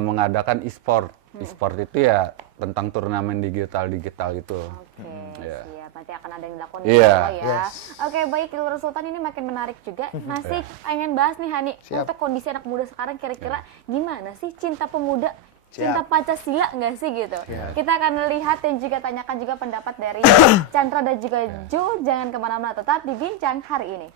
mengadakan e-sport. E-sport itu ya tentang turnamen digital itu. Siap. Berarti akan ada yang dilakukan ya. Oke, baik, Lurah Sultan, ini makin menarik juga. Masih pengen bahas nih Hani, untuk kondisi anak muda sekarang kira-kira gimana sih cinta pemuda? Cinta Pancasila nggak sih gitu? Kita akan lihat dan juga tanyakan juga pendapat dari Chandra dan juga Jo. Jangan kemana-mana, tetap di Bincang hari ini.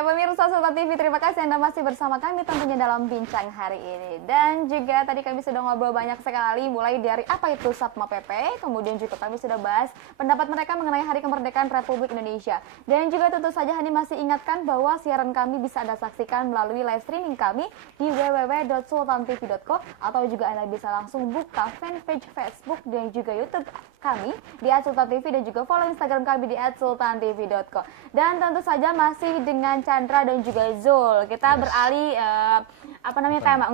Ya pemirsa Sultan TV, terima kasih Anda masih bersama kami tentunya dalam bincang hari ini. Dan juga tadi kami sudah ngobrol banyak sekali, mulai dari apa itu Satma PP, kemudian juga kami sudah bahas pendapat mereka mengenai Hari Kemerdekaan Republik Indonesia. Dan juga tentu saja Hani masih ingatkan bahwa siaran kami bisa Anda saksikan melalui live streaming kami di www.sultantv.co, atau juga Anda bisa langsung buka fanpage Facebook dan juga YouTube kami di @sultantv, dan juga follow Instagram kami di @sultantv.co. Dan tentu saja masih dengan Chandra dan juga Zul. Kita beralih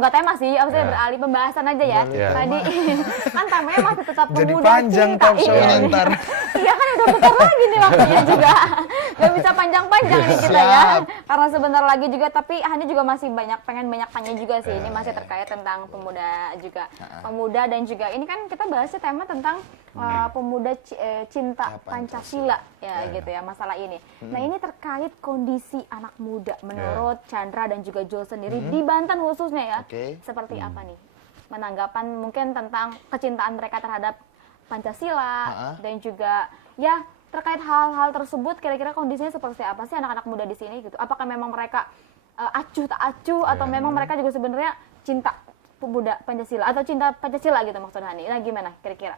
tema sih, maksudnya beralih pembahasan aja ya. Tadi kan temanya masih tetap Jadi pemuda panjang cinta. talk show-nya ntar. Iya kan udah bentar lagi nih waktunya juga. Gak bisa panjang-panjang nih kita ya. Karena sebentar lagi juga, tapi Hani juga masih pengen banyak tanya juga sih. Ini masih terkait tentang pemuda juga. Pemuda dan juga ini kan kita bahasnya tema tentang pemuda cinta Pancasila ya gitu ya, masalah ini. Nah, ini terkait kondisi anak muda menurut Chandra dan juga Jul sendiri di Banten khususnya ya. Seperti apa nih menanggapan mungkin tentang kecintaan mereka terhadap Pancasila dan juga ya terkait hal-hal tersebut, kira-kira kondisinya seperti apa sih anak-anak muda di sini gitu? Apakah memang mereka acuh tak acuh atau memang mereka juga sebenarnya cinta pemuda Pancasila atau cinta Pancasila gitu maksud Hani? Nah, gimana kira-kira?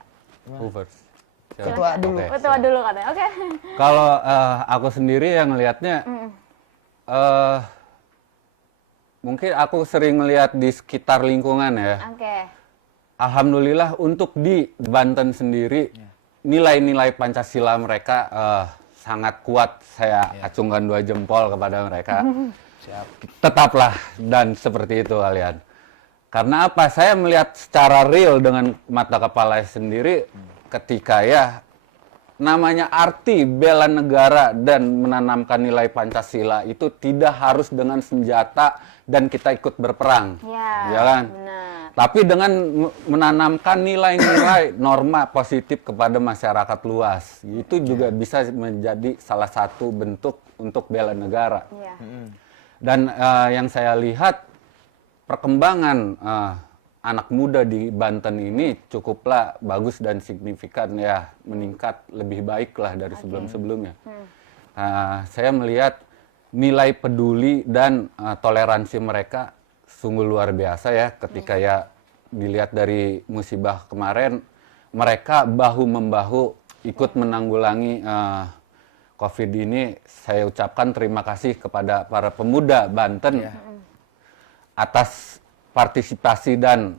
Ketua dulu. Ketua dulu katanya. Oke. Kalau aku sendiri yang ngelihatnya, mungkin aku sering melihat di sekitar lingkungan ya. Oke. Alhamdulillah untuk di Banten sendiri, nilai-nilai Pancasila mereka sangat kuat. Saya acungkan 2 jempol kepada mereka. Tetaplah dan seperti itu kalian. Karena apa? Saya melihat secara real dengan mata kepala sendiri ketika ya namanya arti bela negara dan menanamkan nilai Pancasila itu tidak harus dengan senjata dan kita ikut berperang. Ya kan? Benar. Tapi dengan menanamkan nilai-nilai norma positif kepada masyarakat luas, itu juga bisa menjadi salah satu bentuk untuk bela negara. Dan yang saya lihat perkembangan anak muda di Banten ini cukuplah bagus dan signifikan ya, meningkat lebih baik lah dari sebelum-sebelumnya. Saya melihat nilai peduli dan toleransi mereka sungguh luar biasa ya, ketika ya dilihat dari musibah kemarin, mereka bahu-membahu ikut menanggulangi COVID ini. Saya ucapkan terima kasih kepada para pemuda Banten atas partisipasi dan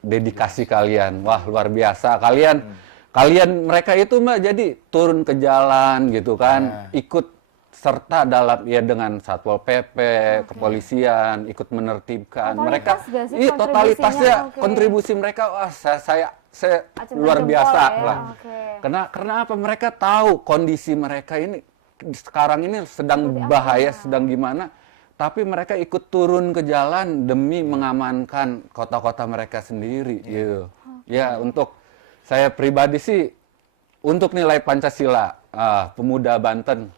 dedikasi kalian. Wah, luar biasa. Kalian mereka itu Mbak jadi turun ke jalan gitu kan, ikut serta dalam ya dengan Satpol PP, kepolisian, ikut menertibkan. Mereka totalitasnya kontribusi mereka, wah saya luar biasa lah. Karena apa? Mereka tahu kondisi mereka ini sekarang ini sedang bahaya, sedang gimana. Tapi mereka ikut turun ke jalan demi mengamankan kota-kota mereka sendiri, gitu. Ya, untuk saya pribadi sih, untuk nilai Pancasila, pemuda Banten,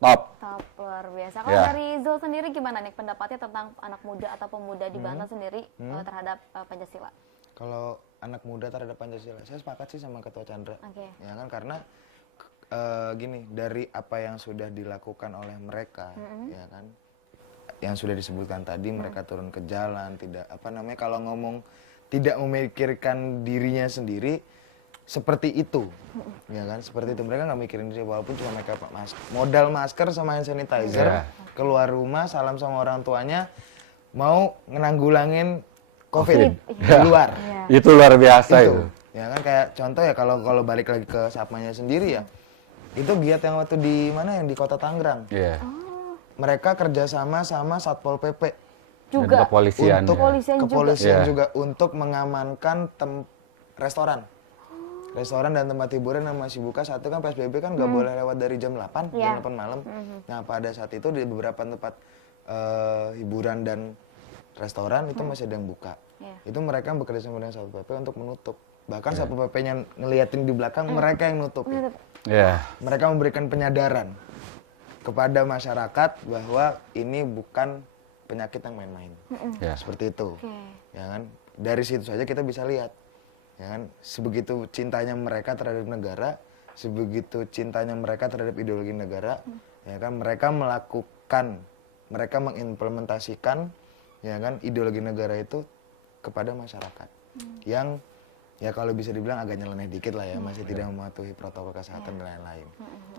top. Top, luar biasa. Kalau dari Zul sendiri gimana nih pendapatnya tentang anak muda atau pemuda di Banten sendiri terhadap Pancasila? Kalau anak muda terhadap Pancasila, saya sepakat sih sama Ketua Chandra. Ya kan, karena gini, dari apa yang sudah dilakukan oleh mereka, ya kan, yang sudah disebutkan tadi, mereka turun ke jalan, tidak kalau ngomong tidak memikirkan dirinya sendiri, seperti itu, ya kan, seperti itu. Mereka nggak mikirin diri, walaupun cuma mereka modal masker sama hand sanitizer, keluar rumah salam sama orang tuanya, mau ngenanggulangin COVID di luar. Itu luar biasa itu. Ya kan, kayak contoh ya, kalau balik lagi ke Satmanya sendiri ya, itu giat yang waktu di mana, yang di Kota Tangerang. Mereka kerjasama sama Satpol PP juga, kepolisian, kepolisian juga untuk mengamankan restoran dan tempat hiburan yang masih buka. Satu kan PSBB kan nggak boleh lewat dari jam 8 malam. Nah, pada saat itu di beberapa tempat hiburan dan restoran itu masih ada yang buka. Itu mereka bekerja sama dengan Satpol PP untuk menutup. Bahkan Satpol PP-nya ngeliatin di belakang, mereka yang nutup. Mereka memberikan penyadaran kepada masyarakat bahwa ini bukan penyakit yang main-main. Seperti itu. Ya kan? Dari situ saja kita bisa lihat, ya kan, sebegitu cintanya mereka terhadap negara, sebegitu cintanya mereka terhadap ideologi negara, ya kan, mereka melakukan mereka mengimplementasikan ya kan ideologi negara itu kepada masyarakat yang ya kalau bisa dibilang agak nyeleneh dikit lah ya, masih tidak mematuhi protokol kesehatan dan lain-lain.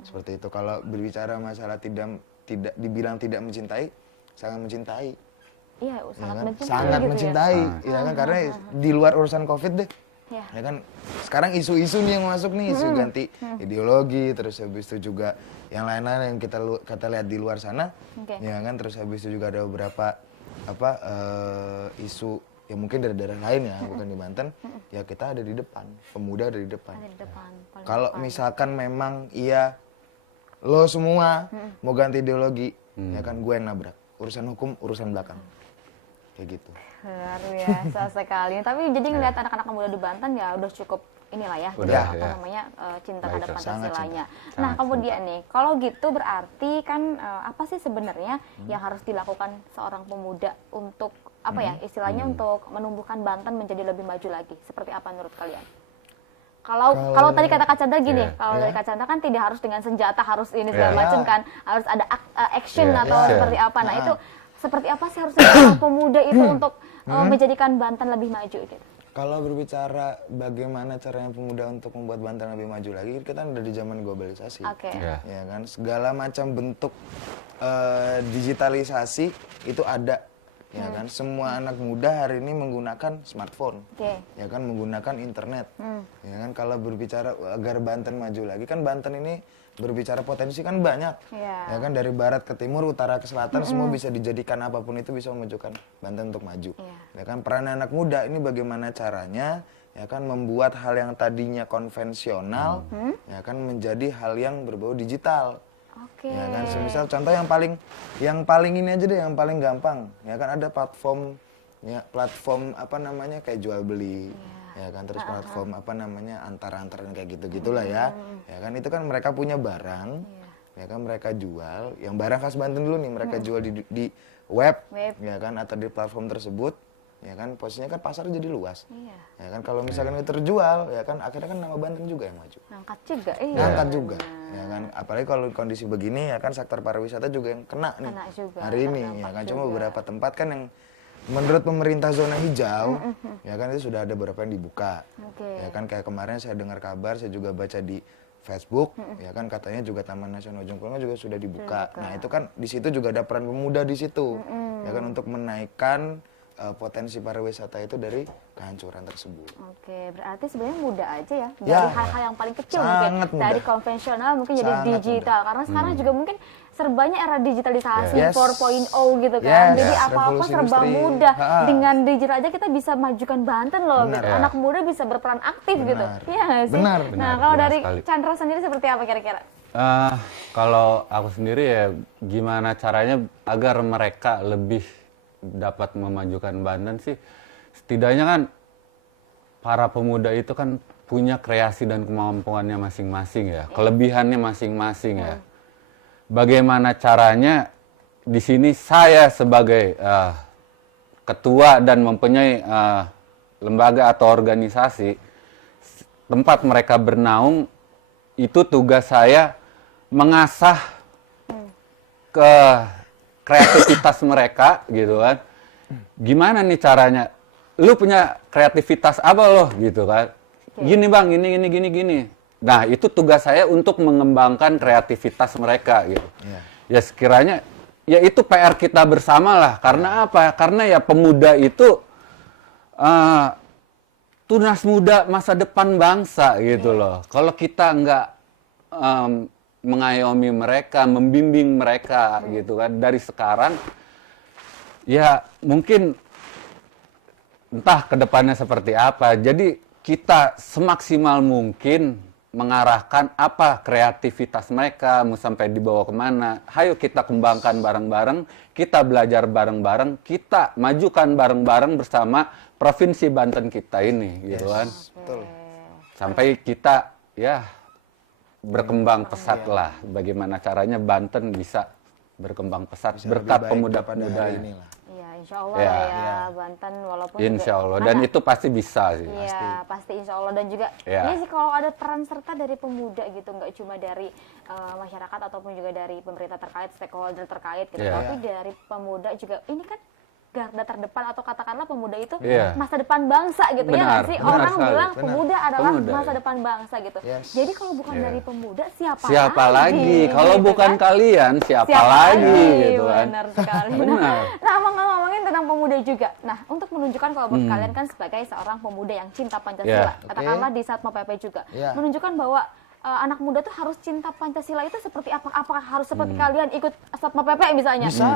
Seperti itu. Kalau berbicara masalah tidak dibilang tidak mencintai, sangat mencintai. Iya, Ya sangat kan? mencintai Sangat gitu mencintai, ya kan? Karena di luar urusan COVID deh. Ya. Ya kan sekarang isu-isu nih yang masuk nih, isu ganti ideologi, terus habis itu juga yang lain-lain yang kita lihat di luar sana. Oke. Ya kan, terus habis itu juga ada beberapa isu yang mungkin dari daerah lain ya, bukan di Banten. Ya kita ada di depan, pemuda ada di depan. Ada di depan. paling Kalau depan. misalkan memang iya lo semua mau ganti ideologi, ya kan gue yang nabrak. Urusan hukum, urusan belakang. Kayak gitu. Luar biasa sekali. Tapi jadi ngeliat anak-anak muda di Banten ya udah cukup inilah ya, Udah, jadi apa ya. namanya cinta Baik, terhadap sangat Pancasilanya. cinta. Nah Sangat kemudian nih, kalau gitu berarti kan apa sih sebenarnya yang harus dilakukan seorang pemuda untuk apa ya istilahnya untuk menumbuhkan Banten menjadi lebih maju lagi? Seperti apa menurut kalian? Kalau tadi kata Kak Chandra gini, Iya. kalau dari Kak Chandra kan tidak harus dengan senjata, harus ini segala Iya. macam kan, harus ada action Iya, atau iya. seperti apa. Nah itu seperti apa sih harusnya seorang pemuda itu untuk menjadikan Banten lebih maju gitu? Kalau berbicara bagaimana caranya pemuda untuk membuat Banten lebih maju lagi, kita kan udah di zaman globalisasi. Oke. Ya. Ya kan, segala macam bentuk digitalisasi itu ada. Ya kan, semua anak muda hari ini menggunakan smartphone. Oke. Ya kan, menggunakan internet. Ya kan, kalau berbicara agar Banten maju lagi, kan Banten ini berbicara potensi kan banyak. Iya. Ya kan, dari barat ke timur, utara ke selatan, semua bisa dijadikan apapun itu bisa memajukan Banten untuk maju. Iya. Ya kan, peran anak muda ini bagaimana caranya ya kan membuat hal yang tadinya konvensional ya kan menjadi hal yang berbau digital. Oke. Ya kan, semisal contoh yang paling ini aja deh, yang paling gampang. Ya kan, ada platform apa namanya kayak jual beli. Ya kan, terus platform apa namanya antar-antaran kayak gitu-gitulah ya. Ya kan, itu kan mereka punya barang. Ya kan, mereka jual yang barang khas Banten dulu nih, mereka jual di web, ya kan, atau di platform tersebut. Ya kan, posisinya kan pasar jadi luas. Iya. Ya kan, kalau misalkan itu terjual, ya kan akhirnya kan nama Banten juga yang maju. Ngangkat juga, iya. Ngangkat juga, ya kan. Apalagi kalau kondisi begini, ya kan sektor pariwisata juga yang kena nih Kena juga, hari ini, terdampak ya kan. Cuma juga. beberapa tempat kan yang menurut pemerintah zona hijau, ya kan itu sudah ada beberapa yang dibuka. Oke. Ya kan, kayak kemarin saya dengar kabar, saya juga baca di Facebook, ya kan katanya juga Taman Nasional Ujung Kulon juga sudah dibuka. Nah itu kan di situ juga ada peran pemuda di situ, ya kan, untuk menaikkan potensi pariwisata itu dari kehancuran tersebut. Oke, berarti sebenarnya mudah aja ya. Dari Ya. hal-hal yang paling kecil Sangat mungkin. mudah. Dari konvensional mungkin jadi Sangat digital. Karena sekarang juga mungkin serbanya era digitalisasi Yes. 4.0 gitu kan. Yes. Jadi apa-apa Revolusi serba industri. mudah. Ha-ha. Dengan digital aja kita bisa majukan Banten loh. Benar. Gitu. Ya. Anak muda bisa berperan aktif gitu. Benar. Iya nggak sih? Benar. Nah, Benar, kalau benar dari sekali. Chandra sendiri seperti apa kira-kira? Kalau aku sendiri ya gimana caranya agar mereka lebih dapat memajukan Banten sih, setidaknya kan para pemuda itu kan punya kreasi dan kemampuannya masing-masing ya, kelebihannya masing-masing ya. Bagaimana caranya di sini saya sebagai ketua dan mempunyai lembaga atau organisasi tempat mereka bernaung, itu tugas saya mengasah ke kreativitas mereka gitu kan. Gimana nih caranya? Lu punya kreativitas apa loh gitu kan? Gini bang, gini. Nah itu tugas saya untuk mengembangkan kreativitas mereka gitu. Ya sekiranya, ya itu PR kita bersama lah. Karena apa? Karena ya pemuda itu tunas muda masa depan bangsa gitu loh. Kalau kita nggak mengayomi mereka, membimbing mereka gitu kan dari sekarang, ya mungkin entah kedepannya seperti apa. Jadi kita semaksimal mungkin mengarahkan apa kreativitas mereka, mau sampai dibawa kemana. Hayo kita kembangkan bareng-bareng, kita belajar bareng-bareng, kita majukan bareng-bareng bersama Provinsi Banten kita ini, gitu kan. Betul. Sampai kita ya berkembang pesat lah. Bagaimana caranya Banten bisa berkembang pesat Bisa lebih berkat baik daripada pemuda-pemuda hari ini lah. Iya, insya Allah Ya. ya Banten walaupun Insya juga Allah. Dan itu pasti bisa sih. Iya, pasti insya Allah. Dan juga Ya. ini sih kalau ada peran serta dari pemuda gitu, nggak cuma dari masyarakat ataupun juga dari pemerintah terkait, stakeholder terkait gitu, Ya. tapi dari pemuda juga. Ini kan garda terdepan atau katakanlah pemuda itu Iya. masa depan bangsa gitu ya nggak Benar, sih? benar Orang sekali. bilang Benar. pemuda adalah Pemuda, masa ya. depan bangsa gitu. Yes. Jadi kalau bukan Iya. dari pemuda siapa Siapa lagi? Kalau gitu bukan kan? kalian, siapa Siapa lagi gitu kan? Benar sekali. Benar. Nah, ngomongin tentang pemuda juga. Nah, untuk menunjukkan kalau buat kalian kan sebagai seorang pemuda yang cinta Pancasila, Ya. katakanlah di Satmo PP juga, Ya. menunjukkan bahwa anak muda tuh harus cinta Pancasila itu seperti apa? Apakah harus seperti kalian ikut Satmo PP misalnya? Bisa.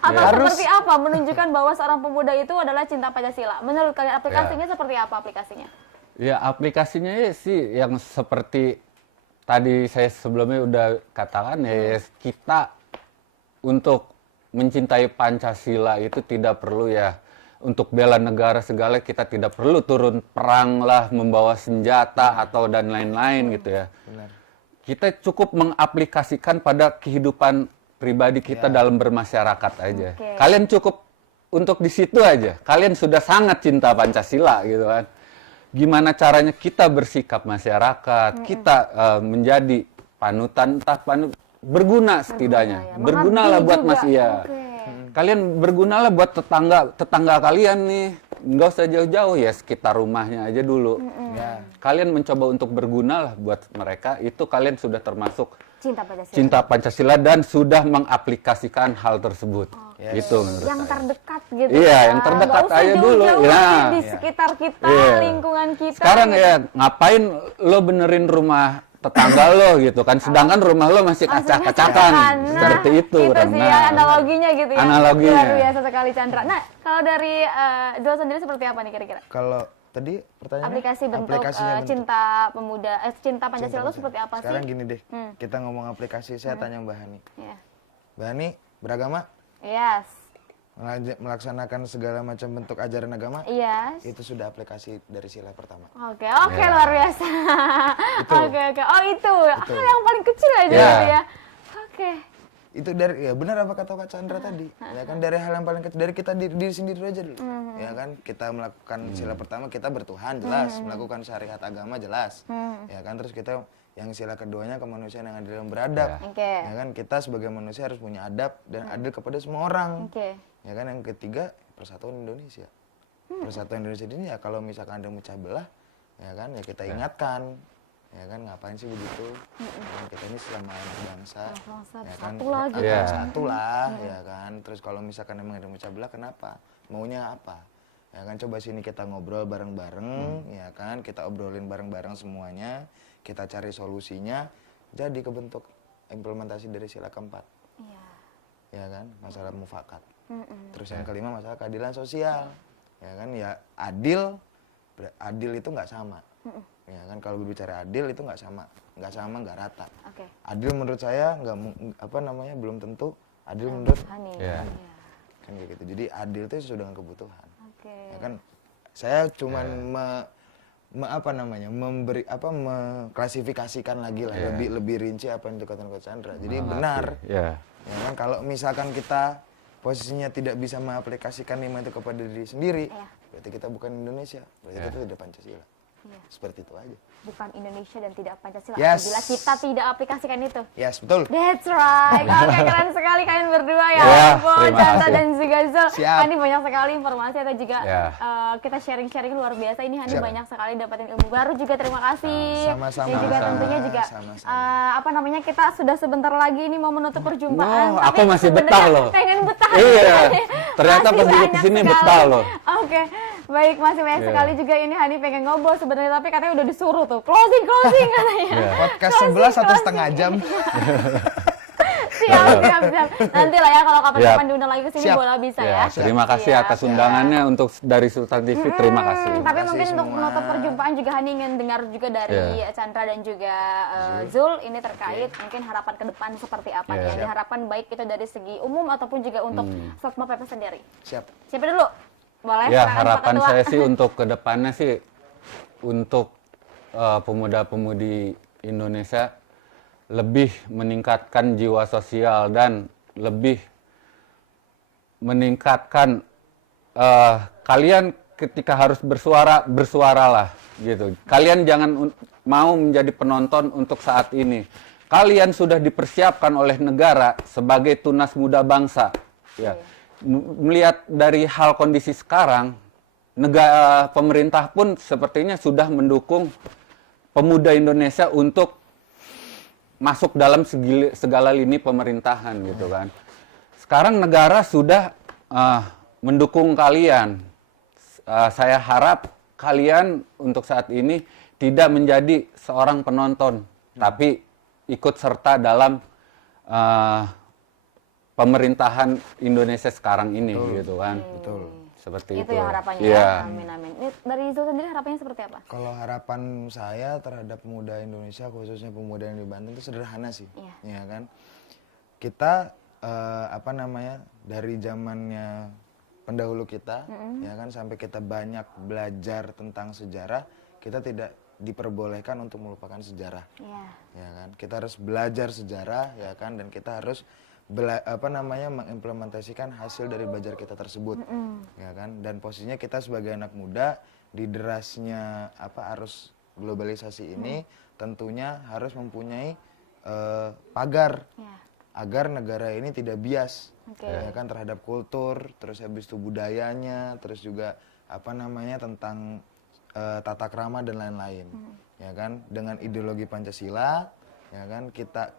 Atau Ya. seperti apa menunjukkan bahwa seorang pemuda itu adalah cinta Pancasila? Menurut kalian aplikasinya seperti apa aplikasinya? Ya aplikasinya ya sih yang seperti tadi saya sebelumnya udah katakan ya kita untuk mencintai Pancasila itu tidak perlu ya untuk bela negara segala kita tidak perlu turun perang lah membawa senjata atau dan lain-lain gitu ya. Benar. Kita cukup mengaplikasikan pada kehidupan pribadi kita dalam bermasyarakat aja. Oke. Kalian cukup untuk di situ aja. Kalian sudah sangat cinta Pancasila gitu kan. Gimana caranya kita bersikap masyarakat, kita menjadi panutan, entah berguna setidaknya. ya. Bergunalah Mengabdi buat juga. masyarakat. Oke. Kalian bergunalah buat tetangga kalian nih. Nggak usah jauh-jauh ya, sekitar rumahnya aja dulu. Ya. Kalian mencoba untuk berguna lah buat mereka, itu kalian sudah termasuk Cinta Pancasila. cinta Pancasila dan sudah mengaplikasikan hal tersebut. Yes. Itu menurut Yang saya. terdekat gitu Iya, ya. yang terdekat Nggak usah aja dulu. jauh-jauh Ya. deh di Iya. sekitar kita, Iya. lingkungan kita. Sekarang gitu. ya ngapain lo benerin rumah tetangga lo gitu kan, sedangkan rumah lo masih acak-acakan. Nah, Seperti itu. Itu sih ya Nah. analoginya gitu ya. Analoginya. Luar biasa sekali Chandra. Nah, kalau dari Zul sendiri seperti apa nih kira-kira? Kalau tadi pertanyaannya Aplikasi bentuk aplikasinya bentuk. cinta pemuda, cinta Pancasila itu seperti apa Sekarang sih? gini deh, kita ngomong aplikasi, saya tanya Mbak Hani. Ya. Mbak Hani, beragama, Yes. melaksanakan segala macam bentuk ajaran agama, Yes. itu sudah aplikasi dari sila pertama. Oke, Ya. luar biasa. Oke. Oh, itu hal yang paling kecil aja Ya. gitu ya. Oke. Itu dari, ya benar apa kata Kak Chandra tadi, ya kan dari hal yang paling kecil, dari kita diri sendiri aja dulu, ya kan kita melakukan sila pertama kita bertuhan jelas, melakukan syariat agama jelas, ya kan terus kita yang sila keduanya kemanusiaan yang adil dan beradab, Oke. ya kan kita sebagai manusia harus punya adab dan adil kepada semua orang, Oke. ya kan yang ketiga persatuan Indonesia, persatuan Indonesia ini ya kalau misalkan ada memecah belah, ya kan ya kita ingatkan. Ya kan ngapain sih begitu? Kan kita ini selama anak bangsa, Bangsa ya kan bersatu lah gitu. Iya. satu lah, ya kan. Terus kalau misalkan emang ada memecah belah, kenapa? Maunya apa? Ya kan coba sini kita ngobrol bareng-bareng, ya kan. Kita obrolin bareng-bareng semuanya, kita cari solusinya, jadi kebentuk implementasi dari sila keempat, Iya. ya kan. Masalah mufakat. Terus yang kelima masalah keadilan sosial, ya kan. Ya adil itu nggak sama. Ya kan kalau berbicara adil itu nggak sama, nggak rata. Oke. Adil menurut saya belum tentu adil menurut Hani. Iya. Iya. kan kayak gitu. Jadi adil itu sesuai dengan kebutuhan. Oke. Ya kan saya cuman mengklasifikasikan lagi lah lebih rinci apa yang dikatakan Coach Chandra. Jadi benar. Ya. Ya kan kalau misalkan kita posisinya tidak bisa mengaplikasikan lima itu kepada diri sendiri, berarti kita bukan Indonesia, berarti kita tidak Pancasila. Iya. Seperti itu aja. Bukan Indonesia dan tidak Pancasila. Yes. Apabila kita tidak aplikasikan itu. Yes, betul. That's right. Oke, keren sekali kalian berdua ya. Ya, Ampun, terima Chandra kasih. dan juga Zul. Siap. Hani banyak sekali informasi atau juga Ya. kita sharing-sharing luar biasa. Ini Hani Siap. banyak sekali dapatin ilmu baru juga. Terima kasih. Sama-sama. Dan juga Sama-sama. tentunya juga Sama-sama. kita sudah sebentar lagi ini mau menutup perjumpaan. No, aku masih sebenarnya betah loh. Pengen betah. Iya, ternyata Masih pas banyak kesini sekali. betah loh. Oke, baik, masih banyak Iya. sekali juga ini Hani pengen ngobrol sebenarnya, tapi katanya udah disuruh tuh closing katanya. Iya. Podcast 11 1,5 jam. Siap. Nanti lah ya kalau kapan-kapan Siap. diundang lagi ke sini Siap. boleh bisa Ya, ya. terima kasih Siap. atas undangannya untuk dari Sultan TV. Terima kasih. Tapi kasih mungkin untuk semua. menutup perjumpaan juga Hani ingin dengar juga dari Iya. Chandra dan juga Zul ini terkait mungkin harapan ke depan seperti apa Iya. nih. Diharapkan baik itu dari segi umum ataupun juga untuk Satmo PP sendiri. Siap. Siapa dulu? Boleh? Ya, silakan, Pak harapan Ketua. saya sih untuk kedepannya sih untuk pemuda-pemudi Indonesia lebih meningkatkan jiwa sosial dan lebih meningkatkan kalian ketika harus bersuara, bersuaralah gitu. Kalian jangan mau menjadi penonton untuk saat ini. Kalian sudah dipersiapkan oleh negara sebagai tunas muda bangsa. Ya. Melihat dari hal kondisi sekarang, pemerintah pun sepertinya sudah mendukung pemuda Indonesia untuk masuk dalam segala lini pemerintahan gitu kan. Sekarang negara sudah mendukung kalian. Saya harap kalian untuk saat ini tidak menjadi seorang penonton, tapi ikut serta dalam pemerintahan Indonesia sekarang ini, gitu kan. Betul. Seperti Itu itu. ya harapannya. Iya. Ya. Amin amin. Ini dari Zul sendiri harapannya seperti apa? Kalau harapan saya terhadap pemuda Indonesia, khususnya pemuda yang di Banten itu sederhana sih, ya kan. Kita dari zamannya pendahulu kita, ya kan, sampai kita banyak belajar tentang sejarah, kita tidak diperbolehkan untuk melupakan sejarah, ya kan. Kita harus belajar sejarah, ya kan, dan kita harus mengimplementasikan hasil dari belajar kita tersebut, ya kan. Dan posisinya kita sebagai anak muda di derasnya arus globalisasi ini tentunya harus mempunyai pagar agar negara ini tidak bias, ya kan, terhadap kultur, terus habis itu budayanya, terus juga tentang tata krama dan lain-lain, ya kan. Dengan ideologi Pancasila, ya kan, kita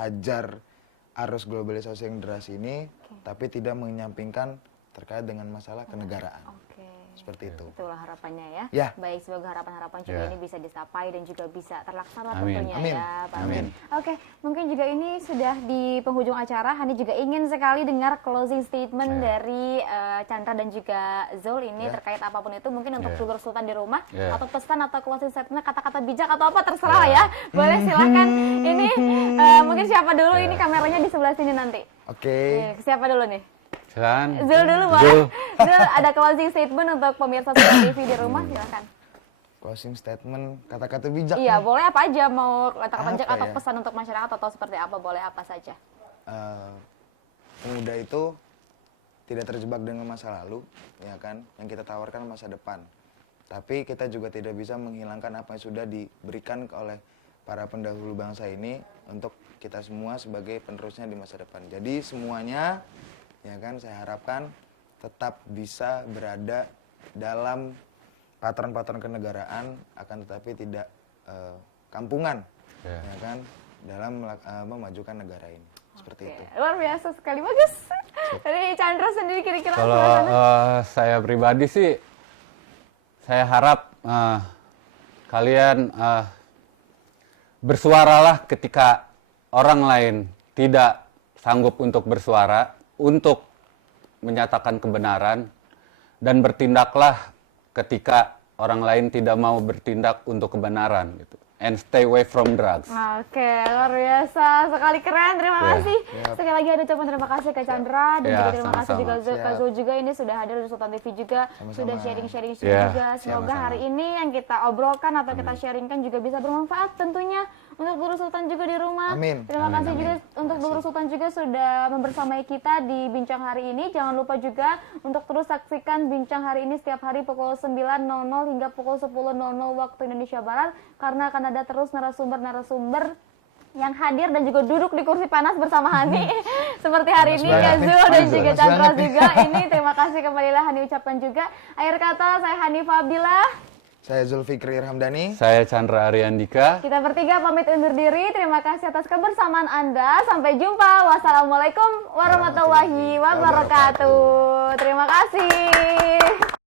hajar arus globalisasi yang deras ini, tapi tidak menyampingkan terkait dengan masalah kenegaraan. Seperti itu. Itulah harapannya ya. Ya. Baik, semoga harapan-harapan juga ini bisa dicapai dan juga bisa terlaksana Amin. tentunya Amin. ya, Pak. Amin. Oke, mungkin juga ini sudah di penghujung acara. Hani juga ingin sekali dengar closing statement dari Chandra dan juga Zul ini terkait apapun itu, mungkin untuk Dulur Sultan di rumah atau pesan atau closing statement, kata-kata bijak atau apa terserah ya. Boleh silakan. Ini mungkin siapa dulu? Ini kameranya di sebelah sini nanti. Oke. Siapa dulu nih? Silakan. Zul dulu, Pak. Zul. Zul, ada closing statement untuk pemirsa Sultan TV di rumah, silakan. Closing statement, kata-kata bijak. Iya, nih. boleh apa aja, mau kata-kata bijak Apa atau ya? pesan untuk masyarakat atau seperti apa, boleh apa saja. Pemuda itu tidak terjebak dengan masa lalu, ya kan, yang kita tawarkan masa depan. Tapi kita juga tidak bisa menghilangkan apa yang sudah diberikan oleh para pendahulu bangsa ini untuk kita semua sebagai penerusnya di masa depan. Jadi semuanya, ya kan, saya harapkan tetap bisa berada dalam patron-patron kenegaraan, akan tetapi tidak kampungan, ya kan, dalam memajukan negara ini. Seperti itu. Luar biasa sekali, bagus. Dari Chandra sendiri kira-kira Kalau saya pribadi sih, saya harap kalian bersuaralah ketika orang lain tidak sanggup untuk bersuara, untuk menyatakan kebenaran, dan bertindaklah ketika orang lain tidak mau bertindak untuk kebenaran gitu. And stay away from drugs. Oke, luar biasa sekali, keren. Terima kasih. Sekali lagi ada ucapan terima kasih ke Chandra dan juga terima kasih juga ke Zul juga, ini sudah hadir di Sultan TV juga, sudah sharing-sharing juga. Semoga hari ini yang kita obrolkan atau kita sharingkan juga bisa bermanfaat tentunya untuk Dulur Sultan juga di rumah. Amin. Terima kasih juga untuk Dulur Sultan juga sudah membersamai kita di bincang hari ini. Jangan lupa juga untuk terus saksikan bincang hari ini setiap hari pukul 9.00 hingga pukul 10.00 waktu Indonesia Barat, karena akan ada terus narasumber-narasumber yang hadir dan juga duduk di kursi panas bersama Hani seperti hari ini ya, Zul dan juga Chandra juga. Ini terima kasih kembalilah Hani ucapkan juga. Akhir kata, saya Hani Fabila. Saya Zulfikri Irhamdani. Saya Chandra Ariandika. Kita bertiga pamit undur diri. Terima kasih atas kebersamaan Anda. Sampai jumpa. Wassalamualaikum warahmatullahi wabarakatuh. Terima kasih.